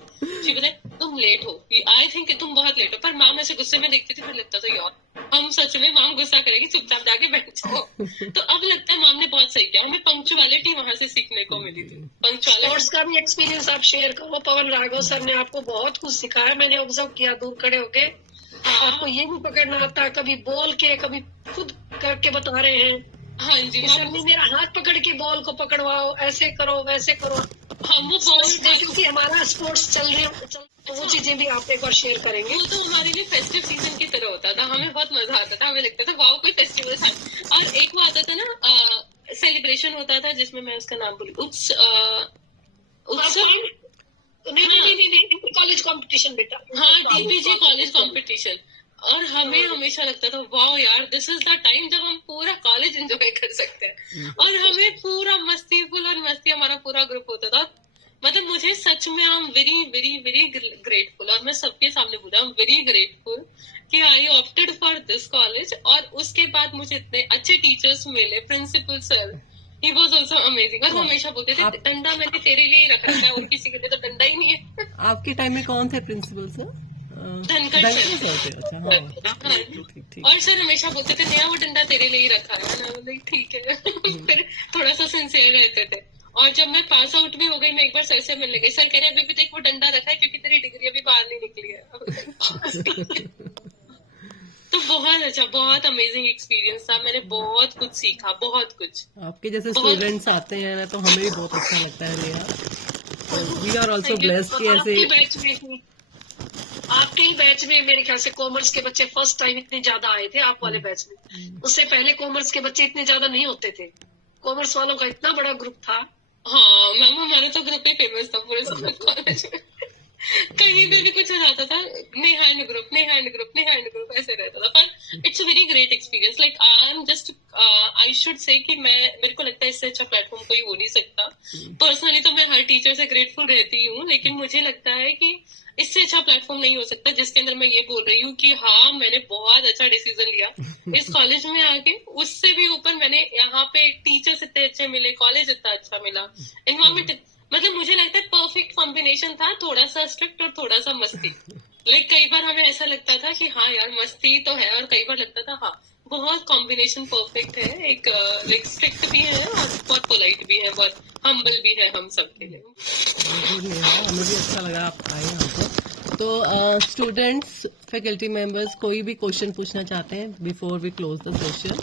बताए तुम लेट हो, आई थिंक तुम बहुत लेट हो। पर मैम ऐसे गुस्से में देखती थी, फिर लगता था यार हम सच में मैम गुस्सा करेगी, चुपचाप जाके बैठ जाओ। तो अब लगता है मैम ने बहुत सही किया, हमें पंक्चुअलिटी वहां से सीखने को मिली थी। स्पोर्ट्स का भी एक्सपीरियंस आप शेयर करो। पवन राघव सर ने आपको बहुत कुछ सिखाया, मैंने ऑब्जर्व किया दूर खड़े होके। आपको ये भी पकड़ना आता, कभी बोल के कभी खुद करके बता रहे हैं। हाँ जी, सर ने मेरा हाथ पकड़ के बॉल को पकड़वाओ, ऐसे करो वैसे करो। हम वो जैसे कि हमारा स्पोर्ट्स चल रहे तो वो चीजें भी आप एक बार शेयर करेंगे। वो तो हमारे लिए फेस्टिव सीजन की तरह होता था, हमें बहुत मजा आता था, हमें लगता था वाओ कोई फेस्टिवल था। और एक वो आता था ना सेलिब्रेशन होता था जिसमें मैं उसका नाम भूल उत्सव नहीं कॉलेज कंपटीशन बेटा। हाँ, DPG कॉलेज कंपटीशन। और हमें हमेशा लगता था वाओ यार, दिस इज द टाइम जब हम पूरा कॉलेज एंजॉय कर सकते हैं। और हमें पूरा मस्तीफुल और मस्ती हमारा पूरा ग्रुप होता था। मतलब मुझे सच में I am very very very grateful, और मैं सबके सामने बोला आई एम वेरी ग्रेटफुल कि I opted for this college. और उसके बाद मुझे इतने अच्छे टीचर्स मिले, principal sir he was also amazing. और वो हमेशा बोलते थे डंडा मैंने तेरे लिए ही रखा है, और किसी के लिए तो डंडा ही नहीं है। आपके टाइम में कौन थे principal sir? Dhankhar Dhankhar sir. Sir थे, अच्छा हाँ, ठीक ठीक। और सर हमेशा बोलते थे नया वो डंडा तेरे लिए ही रखा है ना, बोले ठीक है। फिर थोड़ा सा सिंसियर रहते थे। और जब मैं पास आउट भी हो गई, मैं एक बार सर से मिलने गई, सर कह रहे अभी भी देख वो डंडा रखा है क्योंकि तेरी डिग्री अभी बाहर नहीं निकली है। तो बहुत अच्छा, बहुत अमेजिंग एक्सपीरियंस था। मैंने बहुत कुछ सीखा, बहुत कुछ। आपके जैसे स्टूडेंट्स आते हैं ना तो हमें भी बहुत अच्छा लगता है Neha. We are also blessed कि ऐसे आपके ही बैच में मेरे ख्याल से कॉमर्स के बच्चे फर्स्ट टाइम इतने ज्यादा आए थे आप वाले बैच में। उससे पहले कॉमर्स के बच्चे इतने ज्यादा नहीं होते थे। कॉमर्स वालों का इतना बड़ा ग्रुप था। हाँ मैम, हमारा तो ग्रुप ही फेमस था पूरे कॉलेज में। कहीं भी कुछ हो जाता था, Neha and group, Neha and group, Neha and group, ऐसे रहता था। पर it's a very great experience. Like I am just I should say कि मेरे को लगता है इससे अच्छा प्लेटफॉर्म कोई हो नहीं सकता। पर्सनली तो मैं हर टीचर से ग्रेटफुल रहती हूँ, लेकिन मुझे लगता है कि इससे अच्छा प्लेटफॉर्म नहीं हो सकता जिसके अंदर मैं ये बोल रही हूँ कि हाँ मैंने बहुत अच्छा डिसीजन लिया इस कॉलेज में आके। उससे भी ऊपर मैंने यहाँ पे टीचर्स इतने अच्छे मिले, कॉलेज इतना अच्छा मिला, एनवायरमेंट, मतलब मुझे लगता है परफेक्ट कॉम्बिनेशन था, थोड़ा सा स्ट्रिक्ट और थोड़ा सा मस्ती। लाइक कई बार हमें ऐसा लगता था कि हाँ यार मस्ती तो है, और कई बार लगता था हाँ बहुत कॉम्बिनेशन परफेक्ट है। एक लाइक स्ट्रिक्ट भी है और बहुत पोलाइट भी है, बहुत हम्बल भी है हम सबके लिए। हमें भी अच्छा लगा आप आए यहाँ पर। तो स्टूडेंट्स, फैकल्टी मेंबर्स कोई भी क्वेश्चन पूछना चाहते हैं before we close the session,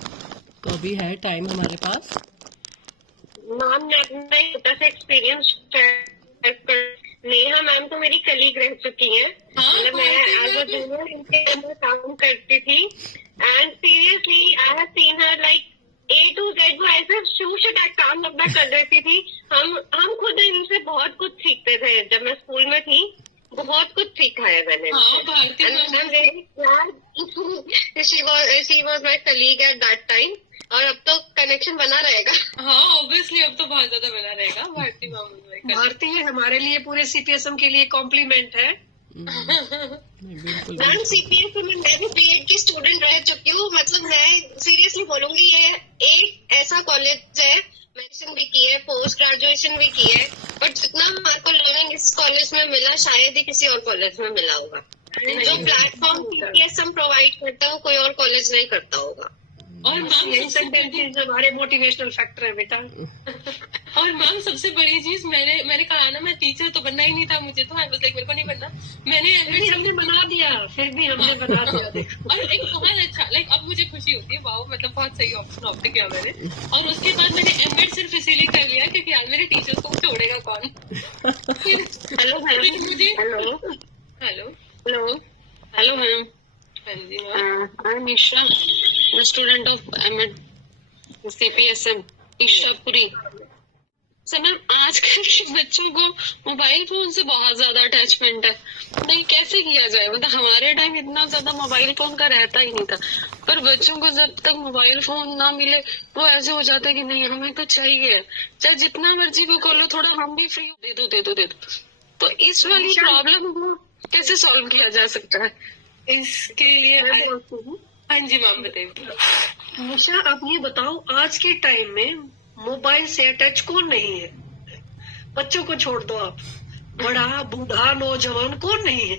तो अभी है टाइम हमारे पास। मैम मैं छोटा सा एक्सपीरियंस नेहा मैम तो मेरी कलीग रह चुकी है। मतलब मैं एज अ जूनियर इनके अंदर काम करती थी, and seriously I have seen her like A to Z वो ऐसे शूश अटैक काम अपना कर देती थी। हम खुद इनसे बहुत कुछ सीखते थे। जब मैं स्कूल में थी बहुत कुछ सीखा है मैंने। She was my colleague at that time, और अब तो कनेक्शन बना रहेगा। हाँ ऑब्वियसली अब तो बहुत ज्यादा बना रहेगा। भारती मैम, भारती हमारे लिए पूरे CPSM के लिए कॉम्प्लीमेंट है। मैम CPSM में मैं भी बीएड की स्टूडेंट रह चुकी हूँ। मतलब मैं सीरियसली बोलूंगी ये एक ऐसा कॉलेज है, मेडिसिन भी की है, पोस्ट ग्रेजुएशन भी की है, बट जितना हमारे को लर्निंग इस कॉलेज में मिला शायद ही किसी और कॉलेज में मिला होगा। जो प्लेटफॉर्म CPSM प्रोवाइड करता है कोई और कॉलेज नहीं करता होगा। और मैम हमारे मोटिवेशनल फैक्टर है बेटा। और मैम सबसे बड़ी चीज, मैंने कहा ना मैं टीचर तो बनना ही नहीं था मुझे, तो लाइक मेरे को नहीं बनना, मैंने हमने बना दिया, फिर भी हमने बना दिया। और एक बहुत अच्छा, लाइक अब मुझे खुशी होती है, वाओ मतलब बहुत सही ऑप्शन ऑप्ट किया मैंने। और उसके बाद मैंने एमएड सिर्फ इसीलिए कर लिया क्योंकि यार मेरे टीचर्स को छोड़ेगा कौन। मुझे hello hello hello hello ma'am. हाँ जी ma'am. I am Isha, the student of MEd CPSM Ishapuri. Sir ma'am आजकल के बच्चों को मोबाइल फोन से बहुत ज्यादा अटैचमेंट है। नहीं कैसे किया जाए? मतलब हमारे टाइम इतना ज्यादा मोबाइल फोन का रहता ही नहीं था, पर बच्चों को जब तक मोबाइल फोन ना मिले वो ऐसे हो जाता है कि नहीं हमें तो चाहिए, चाहे जितना मर्जी वो खोलो, थोड़ा हम भी फ्री दे दो दे दो दे दो। तो इस वाली प्रॉब्लम को कैसे सॉल्व किया जा सकता है? इसके लिए हाँ जी मैम बताइए। निशा आप ये बताओ आज के टाइम में मोबाइल से अटैच कौन नहीं है? बच्चों को छोड़ दो आप, बड़ा बूढ़ा नौजवान कौन नहीं है?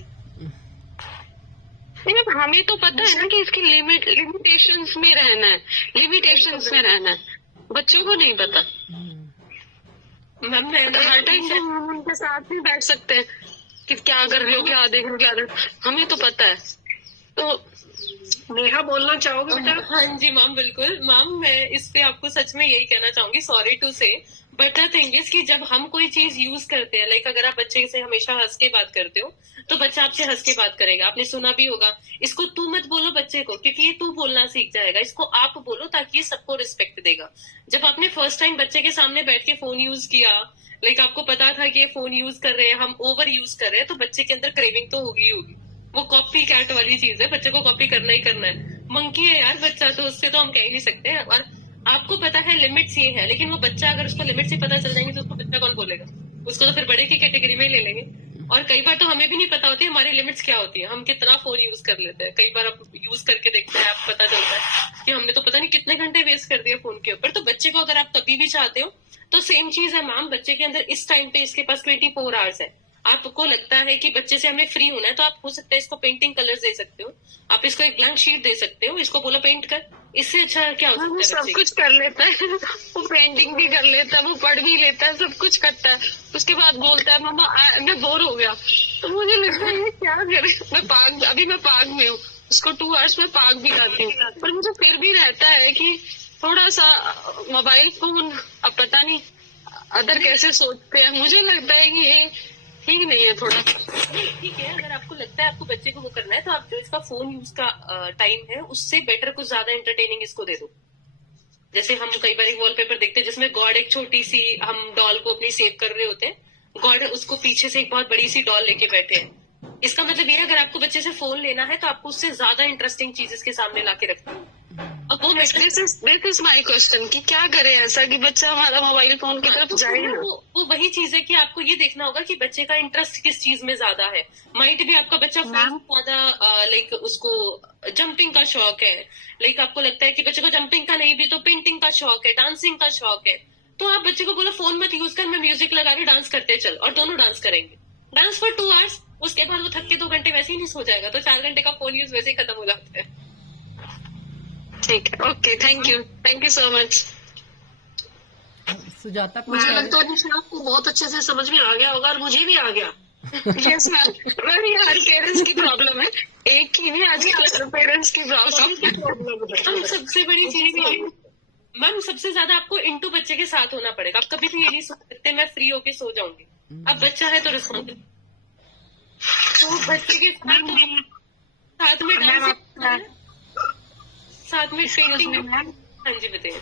नहीं हमें तो पता है ना कि इसकी लिमिटेशंस में रहना है, लिमिटेशंस में रहना है, बच्चों को नहीं पता। मैम मैं हर टाइम हम उनके साथ नहीं बैठ सकते हैं कि क्या कर रहे हो, क्या देख रहे हो, क्या देख, हमें तो पता है। तो नेहा बोलना चाहोगे बेटा? हाँ जी मैम बिल्कुल। मैम मैं इस पे आपको सच में यही कहना चाहूंगी, सॉरी टू से बट द थिंग इज कि जब हम कोई चीज यूज करते हैं, लाइक अगर आप बच्चे से हमेशा हंस के बात करते हो तो बच्चा आपसे हंस के बात करेगा। आपने सुना भी होगा, इसको तू मत बोलो बच्चे को, क्योंकि ये तू बोलना सीख जाएगा, इसको आप बोलो ताकि ये सबको रिस्पेक्ट देगा। जब आपने फर्स्ट टाइम बच्चे के सामने बैठ के फोन यूज किया, लाइक आपको पता था कि ये फोन यूज कर रहे हैं, हम ओवर यूज कर रहे हैं, तो बच्चे के अंदर क्रेविंग तो होगी ही होगी। वो कॉपी कैट वाली चीज है, बच्चे को कॉपी करना ही करना है। मंकी है यार बच्चा, तो उससे तो हम कह ही नहीं सकते हैं। और आपको पता है लिमिट्स ये है, लेकिन वो बच्चा अगर उसको लिमिट्स ही पता चल जाएंगे तो उसको बच्चा कौन बोलेगा? उसको तो फिर बड़े की कैटेगरी में ही ले लेंगे। और कई बार तो हमें भी नहीं पता होती हमारी लिमिट्स क्या होती है, हम कितना फोन यूज कर लेते हैं। कई बार आप यूज करके देखते हैं, आप पता चलता है कि हमने तो पता नहीं कितने घंटे वेस्ट कर दिए फोन के ऊपर। तो बच्चे को अगर आप कभी भी चाहते हो तो सेम चीज है मैम, बच्चे के अंदर इस टाइम पे इसके पास 24 आवर्स है। आपको लगता है कि बच्चे से हमने फ्री होना है, तो आप हो सकता है इसको पेंटिंग कलर्स दे सकते हो, आप इसको एक ब्लैंक शीट दे सकते हो, इसको बोलो पेंट कर। इससे अच्छा क्या हो वो सकता है सब बच्चे कुछ कर लेता है, वो पेंटिंग भी कर लेता है, वो पढ़ भी लेता है, सब कुछ करता है। उसके बाद बोलता है मम्मा मैं बोर हो गया। तो मुझे लगता है ये क्या करे, अभी मैं पार्क में हूँ, उसको 2 आवर्स में पार्क भी जाती हूँ, पर मुझे फिर भी रहता है कि थोड़ा सा मोबाइल फोन, अब पता नहीं अदर कैसे सोचते हैं, मुझे लगता है कि ये ठीक नहीं है थोड़ा। नहीं, ठीक है, अगर आपको लगता है आपको बच्चे को वो करना है तो आप जो इसका फोन यूज का टाइम है उससे बेटर कुछ ज्यादा एंटरटेनिंग इसको दे दो। जैसे हम कई बार एक वॉलपेपर देखते हैं जिसमें गॉड एक छोटी सी, हम डॉल को अपनी सेव कर रहे होते हैं, गॉड उसको पीछे से एक बहुत बड़ी सी डॉल लेके बैठे हैं। इसका मतलब ये है अगर आपको बच्चे से फोन लेना है तो आपको उससे ज्यादा इंटरेस्टिंग चीज इसके सामने ला के रखना है। और वो दिस इज माय क्वेश्चन कि क्या करे ऐसा कि बच्चा हमारा मोबाइल फोन की तरफ जाए ना। वो वही चीज है कि आपको ये देखना होगा कि बच्चे का इंटरेस्ट किस चीज में ज्यादा है। माइट भी आपका बच्चा ज्यादा लाइक उसको जंपिंग का शौक है, लाइक आपको लगता है कि बच्चे को जंपिंग का नहीं भी तो पेंटिंग का शौक है, डांसिंग का शौक है, तो आप बच्चे को बोलो फोन मत यूज कर, मैं म्यूजिक लगा रही डांस करते चल, और दोनों डांस करेंगे। डांस फॉर 2 आवर्स, उसके बाद वो थक के 2 घंटे वैसे ही नहीं सो जाएगा, तो 4 घंटे का फोन यूज वैसे ही खत्म हो जाता है। ठीक है, okay, thank you so much. Sujata मुझे कुछ लगता है कि आपको बहुत अच्छे से समझ में आ गया होगा, और मुझे भी आ गया। यस मैम, ये हर पेरेंट्स की प्रॉब्लम है, एक की नहीं आजकल पेरेंट्स की प्रॉब्लम। हम सबसे बड़ी चीज ये मैम, सबसे ज्यादा आपको इंटू बच्चे के साथ होना पड़ेगा। आप कभी भी ये नहीं सोच सकते मैं फ्री होके सो जाऊंगी। अब बच्चा है तो रिस्पॉन्सिबल, तो बच्चे के साथ में डांस, साथ में पेंटिंग। हाँ जी बताइए।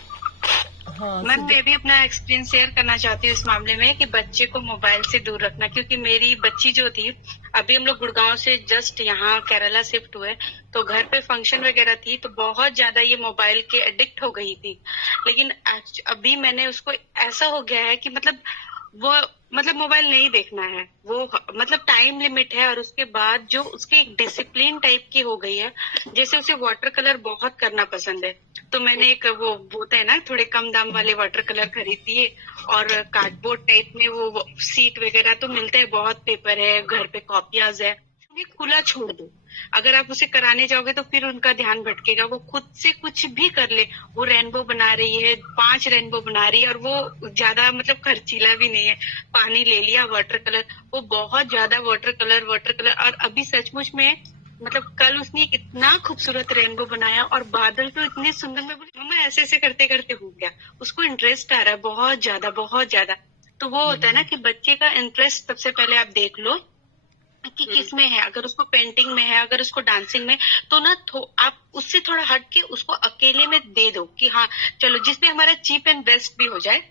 हाँ मैम मैं भी अपना एक्सपीरियंस शेयर करना चाहती हूँ इस मामले में कि बच्चे को मोबाइल से दूर रखना, क्योंकि मेरी बच्ची जो थी, अभी हम लोग गुड़गांव से जस्ट यहाँ केरला शिफ्ट हुए, तो घर पे फंक्शन वगैरह थी तो बहुत ज्यादा ये मोबाइल के एडिक्ट हो गई थी। लेकिन अभी मैंने उसको ऐसा हो गया है कि मतलब मोबाइल नहीं देखना है, वो मतलब टाइम लिमिट है, और उसके बाद जो उसकी एक डिसिप्लिन टाइप की हो गई है। जैसे उसे वाटर कलर बहुत करना पसंद है, तो मैंने एक वो होता है ना थोड़े कम दाम वाले वाटर कलर खरीद दिए, और कार्डबोर्ड टाइप में वो सीट वगैरह तो मिलते हैं, बहुत पेपर है घर पे, कॉपियाज है, उन्हें खुला छोड़ दो। अगर आप उसे कराने जाओगे तो फिर उनका ध्यान भटकेगा, वो खुद से कुछ भी कर ले। वो रेनबो बना रही है, 5 रेनबो बना रही है, और वो ज्यादा मतलब खर्चीला भी नहीं है, पानी ले लिया, वाटर कलर, वो बहुत ज्यादा वाटर कलर। और अभी सचमुच में मतलब कल उसने इतना खूबसूरत रेनबो बनाया, और बादल तो इतने सुंदर, मैं बोली मम्मा ऐसे ऐसे करते करते हो गया। उसको इंटरेस्ट आ रहा है बहुत ज्यादा। तो वो होता है ना कि बच्चे का इंटरेस्ट सबसे पहले आप देख लो कि किस में है। अगर उसको पेंटिंग में है, अगर उसको डांसिंग में, तो ना आप उससे थोड़ा हट के उसको अकेले में दे दो कि हाँ चलो, जिसमें हमारा चीप एंड बेस्ट भी हो जाए।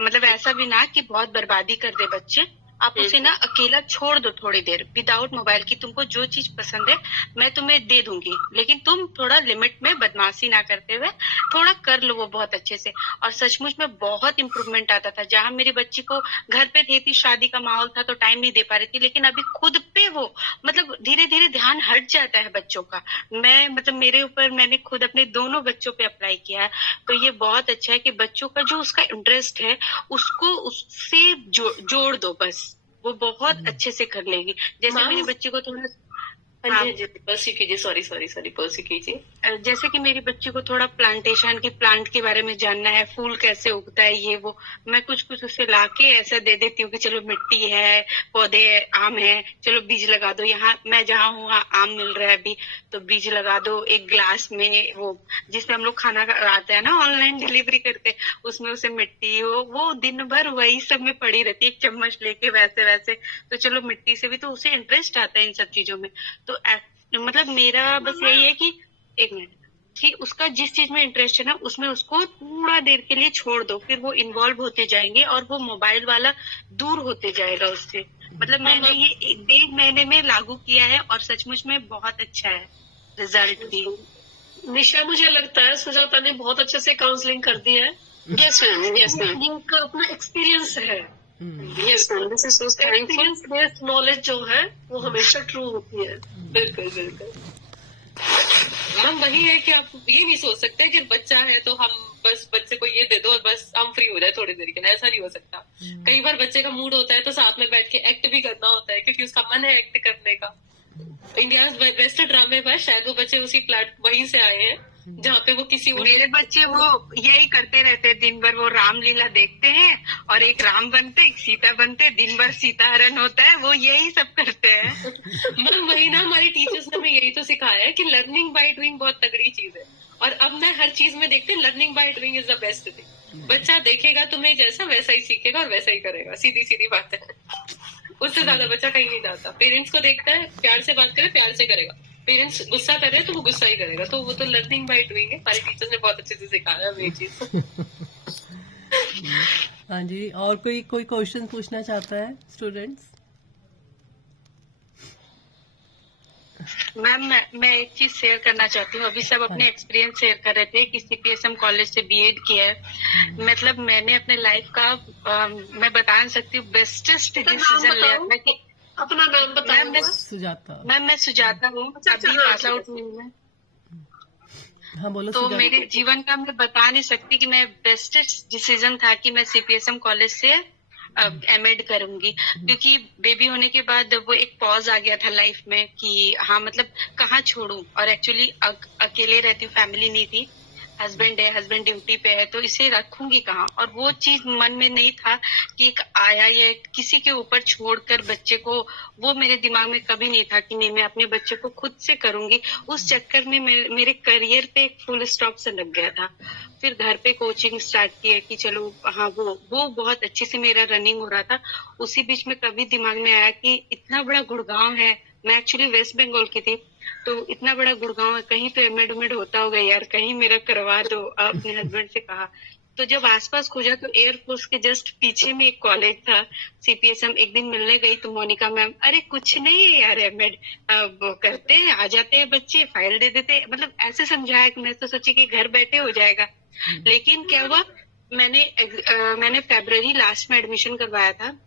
मतलब ऐसा भी ना कि बहुत बर्बादी कर दे बच्चे। आप उसे ना अकेला छोड़ दो थोड़ी देर विदाउट मोबाइल की, तुमको जो चीज पसंद है मैं तुम्हें दे दूंगी, लेकिन तुम थोड़ा लिमिट में, बदमाशी ना करते हुए थोड़ा कर लो वो बहुत अच्छे से। और सचमुच में बहुत इम्प्रूवमेंट आता था। जहाँ मेरी बच्ची को घर पे थी, शादी का माहौल था तो टाइम नहीं दे पा रही थी, लेकिन अभी खुद पे वो मतलब धीरे धीरे ध्यान हट जाता है बच्चों का। मैं मतलब मेरे ऊपर मैंने खुद अपने दोनों बच्चों पे अप्लाई किया है, तो ये बहुत अच्छा है कि बच्चों का जो उसका इंटरेस्ट है उसको उससे जोड़ दो, बस वो बहुत अच्छे से कर लेगी। जैसे मेरी बच्ची को थोड़ा हाँ जी, पर्सी कीजिए, सॉरी पर्सी कीजिए। जैसे कि मेरी बच्ची को थोड़ा प्लांटेशन की प्लांट के बारे में जानना है, फूल कैसे उगता है, ये वो मैं कुछ उसे लाके ऐसा दे देती हूँ कि चलो मिट्टी है, पौधे है, आम है, चलो बीज लगा दो। यहाँ मैं जहाँ हूँ वहाँ आम मिल रहा है अभी, तो बीज लगा दो एक ग्लास में, वो जिसमें हम लोग खाना आता है ना ऑनलाइन डिलीवरी करके, उसमें उसे मिट्टी वो दिन भर वही सब में पड़ी रहती है, एक चम्मच लेके वैसे वैसे। तो चलो मिट्टी से भी तो उसे इंटरेस्ट आता है इन सब चीजों में। तो मतलब मेरा बस यही है कि एक मिनट कि उसका जिस चीज में इंटरेस्ट है ना उसमें उसको थोड़ा देर के लिए छोड़ दो, फिर वो इन्वॉल्व होते जाएंगे और वो मोबाइल वाला दूर होते जाएगा उससे। मतलब मैंने ये 1.5 महीने में लागू किया है और सचमुच में बहुत अच्छा है रिजल्ट भी। निशा, मुझे लगता है सुजाता ने बहुत अच्छे से काउंसलिंग कर दी है। यस मैम, यस मैम, इनका अपना एक्सपीरियंस है, yes ma'am, this is so thankful. Experience based knowledge जो है वो हमेशा ट्रू होती है। बिल्कुल मैम, वही है कि आप ये नहीं सोच सकते कि बच्चा है तो हम बस बच्चे को ये दे दो और बस हम फ्री हो जाए थोड़ी देर के लिए, ऐसा नहीं हो सकता। कई बार बच्चे का मूड होता है तो साथ में बैठ के एक्ट भी करना होता है, क्योंकि उसका मन है एक्ट करने का। इंडिया बेस्ट ड्रामे पर शायद वो बच्चे उसी वहीं से आए हैं जहाँ पे वो किसी मेरे बच्चे वो यही करते रहते हैं, दिन भर वो रामलीला देखते हैं और एक राम बनते एक सीता बनते, दिन भर सीता हरण होता है, वो यही सब करते हैं। मतलब वही ना, हमारे टीचर्स ने हमें यही तो सिखाया है कि लर्निंग बाय डूइंग बहुत तगड़ी चीज है। और अब मैं हर चीज में देखती हूँ learning by doing is the best thing. बच्चा देखेगा तुम्हें जैसा वैसा ही सीखेगा और वैसा ही करेगा, सीधी बात है। उससे ज्यादा बच्चा कहीं नहीं जाता। पेरेंट्स को देखता है, प्यार से बात करे प्यार से करेगा, पेरेंट्स गुस्सा कर रहे हैं तो वो गुस्सा ही करेगा। तो वो तो लर्निंग बाय डूइंग है, हमारे टीचर्स ने बहुत अच्छे से सिखाया हमें ये चीज। हाँ जी, और कोई क्वेश्चन पूछना चाहता है स्टूडेंट्स? मैम मैं एक चीज शेयर करना चाहती हूँ। अभी सब अपने एक्सपीरियंस शेयर कर रहे थे कि सीपीएसएम कॉलेज से बीएड किया है। मतलब मैंने अपने लाइफ का मैं बता नहीं सकती हूँ बेस्टेस्ट डिसीजन लिया था कि अपना नाम बताया। सुजाता। मैम मैं सुजाता हूँ, अभी पास आउट हुई मैं। हाँ बोलो। तो मेरे जीवन का मैं बता नहीं सकती कि मैं बेस्टेस्ट डिसीजन था कि मैं सीपीएसएम कॉलेज से एमएड करूंगी, क्योंकि बेबी होने के बाद वो एक पॉज आ गया था लाइफ में कि हाँ मतलब कहाँ छोड़ूं। और एक्चुअली अकेले रहती हूँ, फैमिली नहीं थी, हस्बैंड है, हस्बैंड ड्यूटी पे है, तो इसे रखूंगी कहाँ। और वो चीज मन में नहीं था कि एक आया ये किसी के ऊपर छोड़कर बच्चे को, वो मेरे दिमाग में कभी नहीं था कि नहीं मैं अपने बच्चे को खुद से करूंगी। उस चक्कर में मेरे करियर पे एक फुल स्टॉप से लग गया था। फिर घर पे कोचिंग स्टार्ट किया कि चलो हाँ वो बहुत अच्छे से मेरा रनिंग हो रहा था। उसी बीच में कभी दिमाग में आया कि इतना बड़ा गुड़गांव है, मैं एक्चुअली वेस्ट बंगाल की थी, तो इतना बड़ा गुड़गांव है, कहीं तो एमएड होता होगा यार, कहीं मेरा करवा दो। अपने हस्बैंड से कहा, तो जब आसपास खोजा तो एयरफोर्स के जस्ट पीछे में एक कॉलेज था सीपीएसएम। एक दिन मिलने गई तो मोनिका मैम, अरे कुछ नहीं है यार, एमएड वो करते हैं, आ जाते हैं बच्चे, फाइल दे देते, मतलब ऐसे समझाया कि मैं तो सोची कि घर बैठे हो जाएगा। लेकिन क्या हुआ, मैंने फरवरी लास्ट में एडमिशन करवाया था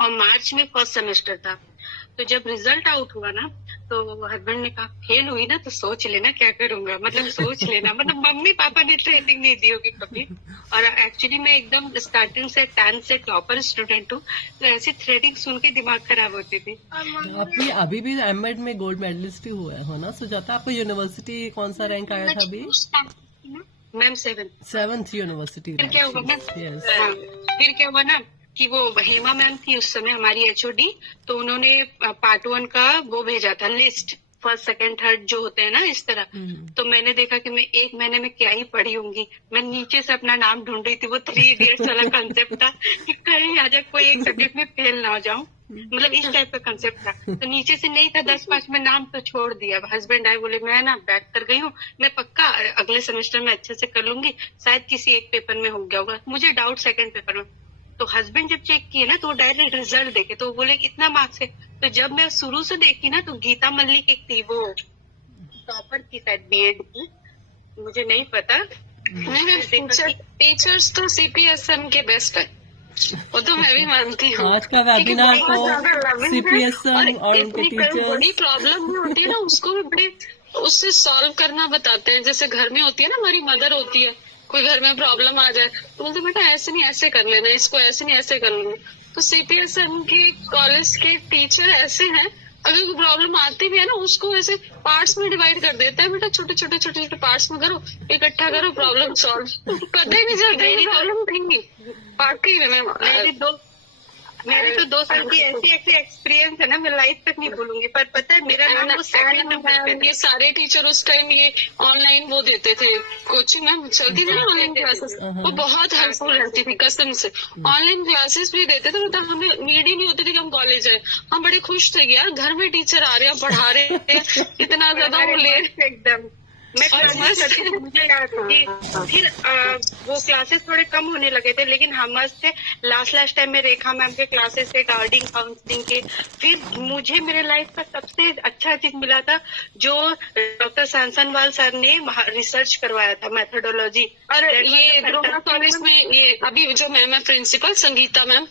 और मार्च में फर्स्ट सेमेस्टर था। तो जब रिजल्ट आउट हुआ ना तो हस्बैंड ने कहा फेल हुई ना तो सोच लेना क्या करूंगा, मतलब सोच लेना, मतलब मम्मी पापा ने ट्रेनिंग नहीं दी होगी कभी। और एक्चुअली मैं एकदम स्टार्टिंग से 10th से टॉपर स्टूडेंट हूँ, तो ऐसी थ्रेडिंग सुन के दिमाग खराब होती थी। आप अभी भी एमएड में गोल्ड मेडलिस्ट ही हुआ है हो ना सुजाता? आपको यूनिवर्सिटी कौन सा रैंक आया था अभी? Ma'am 7th university. फिर क्या हुआ ना, फिर क्या हुआ ना कि वो हेमा मैम थी उस समय हमारी एचओडी, तो उन्होंने पार्ट 1 का वो भेजा था लिस्ट, फर्स्ट सेकंड थर्ड जो होते हैं ना इस तरह। तो मैंने देखा कि मैं 1 महीने में क्या ही पढ़ी होंगी। मैं नीचे से अपना नाम ढूंढ रही थी, वो 3 इडियट्स वाला कंसेप्ट था कि कहीं आ जाए कोई एक सब्जेक्ट में फेल ना हो जाऊं, मतलब इस टाइप का कंसेप्ट था। तो नीचे से नहीं था 10-5 में नाम, तो छोड़ दिया। हस्बैंड आए, बोले मैं ना बैक कर गई हूँ, मैं पक्का अगले सेमेस्टर में अच्छे से कर लूंगी, शायद किसी एक पेपर में हो गया होगा, मुझे डाउट सेकंड पेपर में। तो हस्बैंड जब चेक किए ना तो वो डायरेक्ट रिजल्ट देखे, तो बोले इतना मार्क्स है। तो जब मैं शुरू से देखी ना तो गीता मल्लिक एक थी, वो टॉपर की शायद बीएड की, मुझे नहीं पता। टीचर्स तो सीपीएसएम के बेस्ट है, वो तो मैं भी मानती हूँ। आज का वेबिनार तो सीपीएसएम और उनके टीचर्स, बड़ी प्रॉब्लम भी होती है ना उसको भी बड़े उससे सॉल्व करना बताते हैं। जैसे घर में होती है ना, हमारी मदर होती है, कोई घर में प्रॉब्लम आ जाए तो बोलते बेटा ऐसे नहीं ऐसे कर लेना, इसको ऐसे नहीं ऐसे कर लेना। तो सीपीएसएम के कॉलेज के टीचर ऐसे हैं अगर कोई प्रॉब्लम आती भी है ना, उसको ऐसे पार्ट्स में डिवाइड कर देते हैं, बेटा छोटे छोटे छोटे छोटे पार्ट्स में करो, इकट्ठा करो, प्रॉब्लम सॉल्व। पता ही नहीं चलता ये प्रॉब्लम थी। वाकई में मैम, मेरे तो 2 साल की ऐसी एक्सपीरियंस है ना, मैं लाइफ तक नहीं भूलूंगी। पर पता है मेरा नाम वो सेकंड नंबर पे ये सारे टीचर उस टाइम ये ऑनलाइन वो देते थे कोचिंग, मैम चलती थी ना ऑनलाइन क्लासेस, वो बहुत हेल्पफुल रहती थी कसम से। ऑनलाइन क्लासेस भी देते थे, मतलब हमें नीड ही नहीं होती थी कि हम कॉलेज जाए, हम बड़े खुश थे कि यार घर में टीचर आ रहे हैं, पढ़ा रहे हैं, इतना ज्यादा वो ले एकदम। मैं क्लासेस करती थी, मुझे याद थी। फिर वो क्लासेस थोड़े कम होने लगे थे, लेकिन हम से लास्ट टाइम में रेखा मैम के क्लासेस थे, गार्डिंग काउंसलिंग के। फिर मुझे मेरे लाइफ का सबसे अच्छा चीज मिला था जो डॉक्टर सैनसनवाल सर ने रिसर्च करवाया था, मेथोडोलॉजी। और ये द्रोणा कॉलेज में ये अभी जो मैम है प्रिंसिपल संगीता मैम,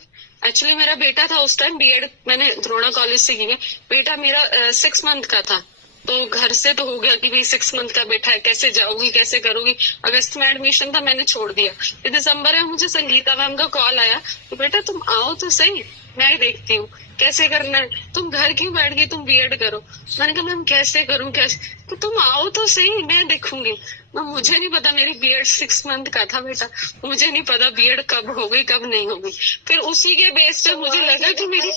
एक्चुअली मेरा बेटा था उस टाइम, बीएड मैंने द्रोणा कॉलेज से की है। बेटा मेरा 6 मंथ का था, तो घर से तो हो गया कि भाई 6 मंथ का बेटा है, कैसे जाऊंगी कैसे करूंगी। अगस्त में एडमिशन था, मैंने छोड़ दिया। फिर दिसंबर में मुझे संगीता मैम का कॉल आया कि बेटा तुम आओ तो सही, मैं देखती हूँ कैसे करना है, तुम घर क्यों बैठ गई, तुम बीएड करो। मैंने कहा मैम कैसे करूँ कैसे, तो तुम आओ तो सही, मैं देखूंगी। मुझे नहीं पता, मेरी बीएड 6 मंथ का था बेटा, मुझे नहीं पता बीएड कब हो गई कब नहीं होगी। फिर उसी के बेस पे मुझे लगा कि मेरी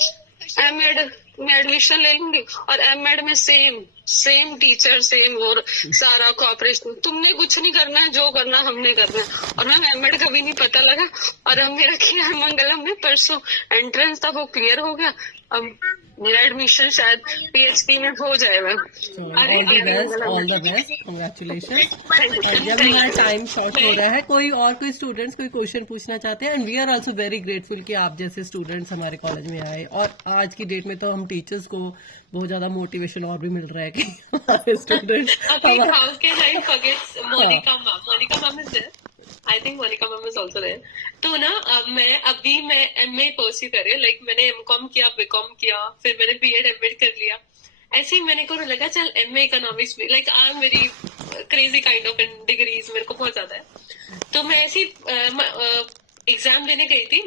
एमएड में एडमिशन ले लूंगी, और एमएड में सेम टीचर सेम और सारा कॉपरेशन, तुमने कुछ नहीं करना है, जो करना हमने करना है। और मैम एमएड का भी नहीं पता लगा, और अब मेरा किया मंगलम में परसों एंट्रेंस था, वो क्लियर हो गया। अब मेरा एडमिशन शायद पीएचडी में हो जाएगा। All the best, congratulation. जब हमारा टाइम शॉर्ट हो रहा है, कोई स्टूडेंट्स कोई क्वेश्चन पूछना चाहते हैं, and we are also very grateful कि आप जैसे स्टूडेंट्स हमारे कॉलेज में आए। और आज की डेट में तो हम टीचर्स को बहुत ज्यादा मोटिवेशन और भी मिल रहा है कि हमारे students Monika ma'am is there, I think Monika ma'am is also there. तो ना मैं एमए परस्यू कर रही हूँ, लाइक मैंने एमकॉम किया, बीकॉम किया, फिर मैंने बीएड एमएड कर लिया। ऐसे ही मैंने को लगा चल एमए इकोनॉमिक्स भी, like I am very crazy kind of in degrees, मेरे को बहुत ज्यादा है। तो मैं ऐसी एग्जाम देने गई थी,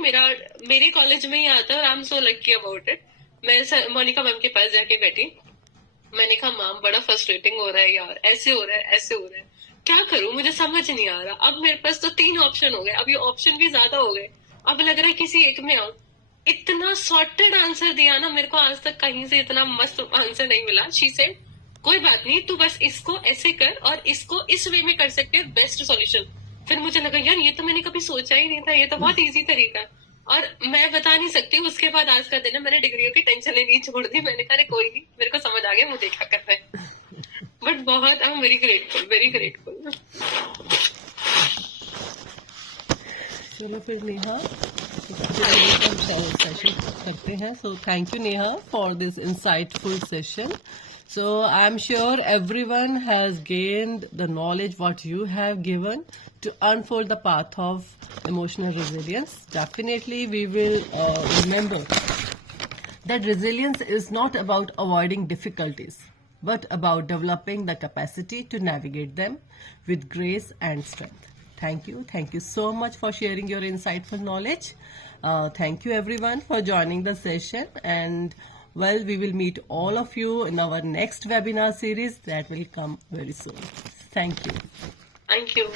मेरे कॉलेज में ही आता है, और I am so lucky about it. मैं मोनिका मैम के पास जाके बैठी, मैंने कहा मैम बड़ा फ्रस्ट्रेटिंग हो रहा है यार, ऐसे हो रहा है ऐसे हो रहा है, क्या करूं मुझे समझ नहीं आ रहा। अब मेरे पास तो 3 ऑप्शन हो गए, अब ये ऑप्शन भी ज्यादा हो गए, अब लग रहा है किसी एक में आऊं। इतना सॉर्टेड आंसर दिया ना, मेरे को आज तक कहीं से इतना मस्त आंसर नहीं मिला। शी सेड कोई बात नहीं, तू बस इसको ऐसे कर और इसको इस वे में कर सकते हैं, बेस्ट सॉल्यूशन। फिर मुझे लगा यार ये तो मैंने कभी सोचा ही नहीं था, ये तो बहुत इजी तरीका है। और मैं बता नहीं सकती, उसके बाद आज का दिन है, मैंने डिग्रियों की टेंशन लेनी छोड़ दी। मैंने कहा कोई नहीं, मेरे को समझ आ गया मुझे क्या करना है। बट बहुत I am very grateful, very grateful. चलो फिर नेहा सेशन करते हैं। So thank you Neha for this insightful session. So I'm sure everyone has gained the knowledge what you have given to unfold the path of emotional resilience. Definitely we will remember that resilience is not about avoiding difficulties, but about developing the capacity to navigate them with grace and strength. Thank you. Thank you so much for sharing your insightful knowledge. Thank you everyone for joining the session, and well, we will meet all of you in our next webinar series that will come very soon. Thank you. Thank you.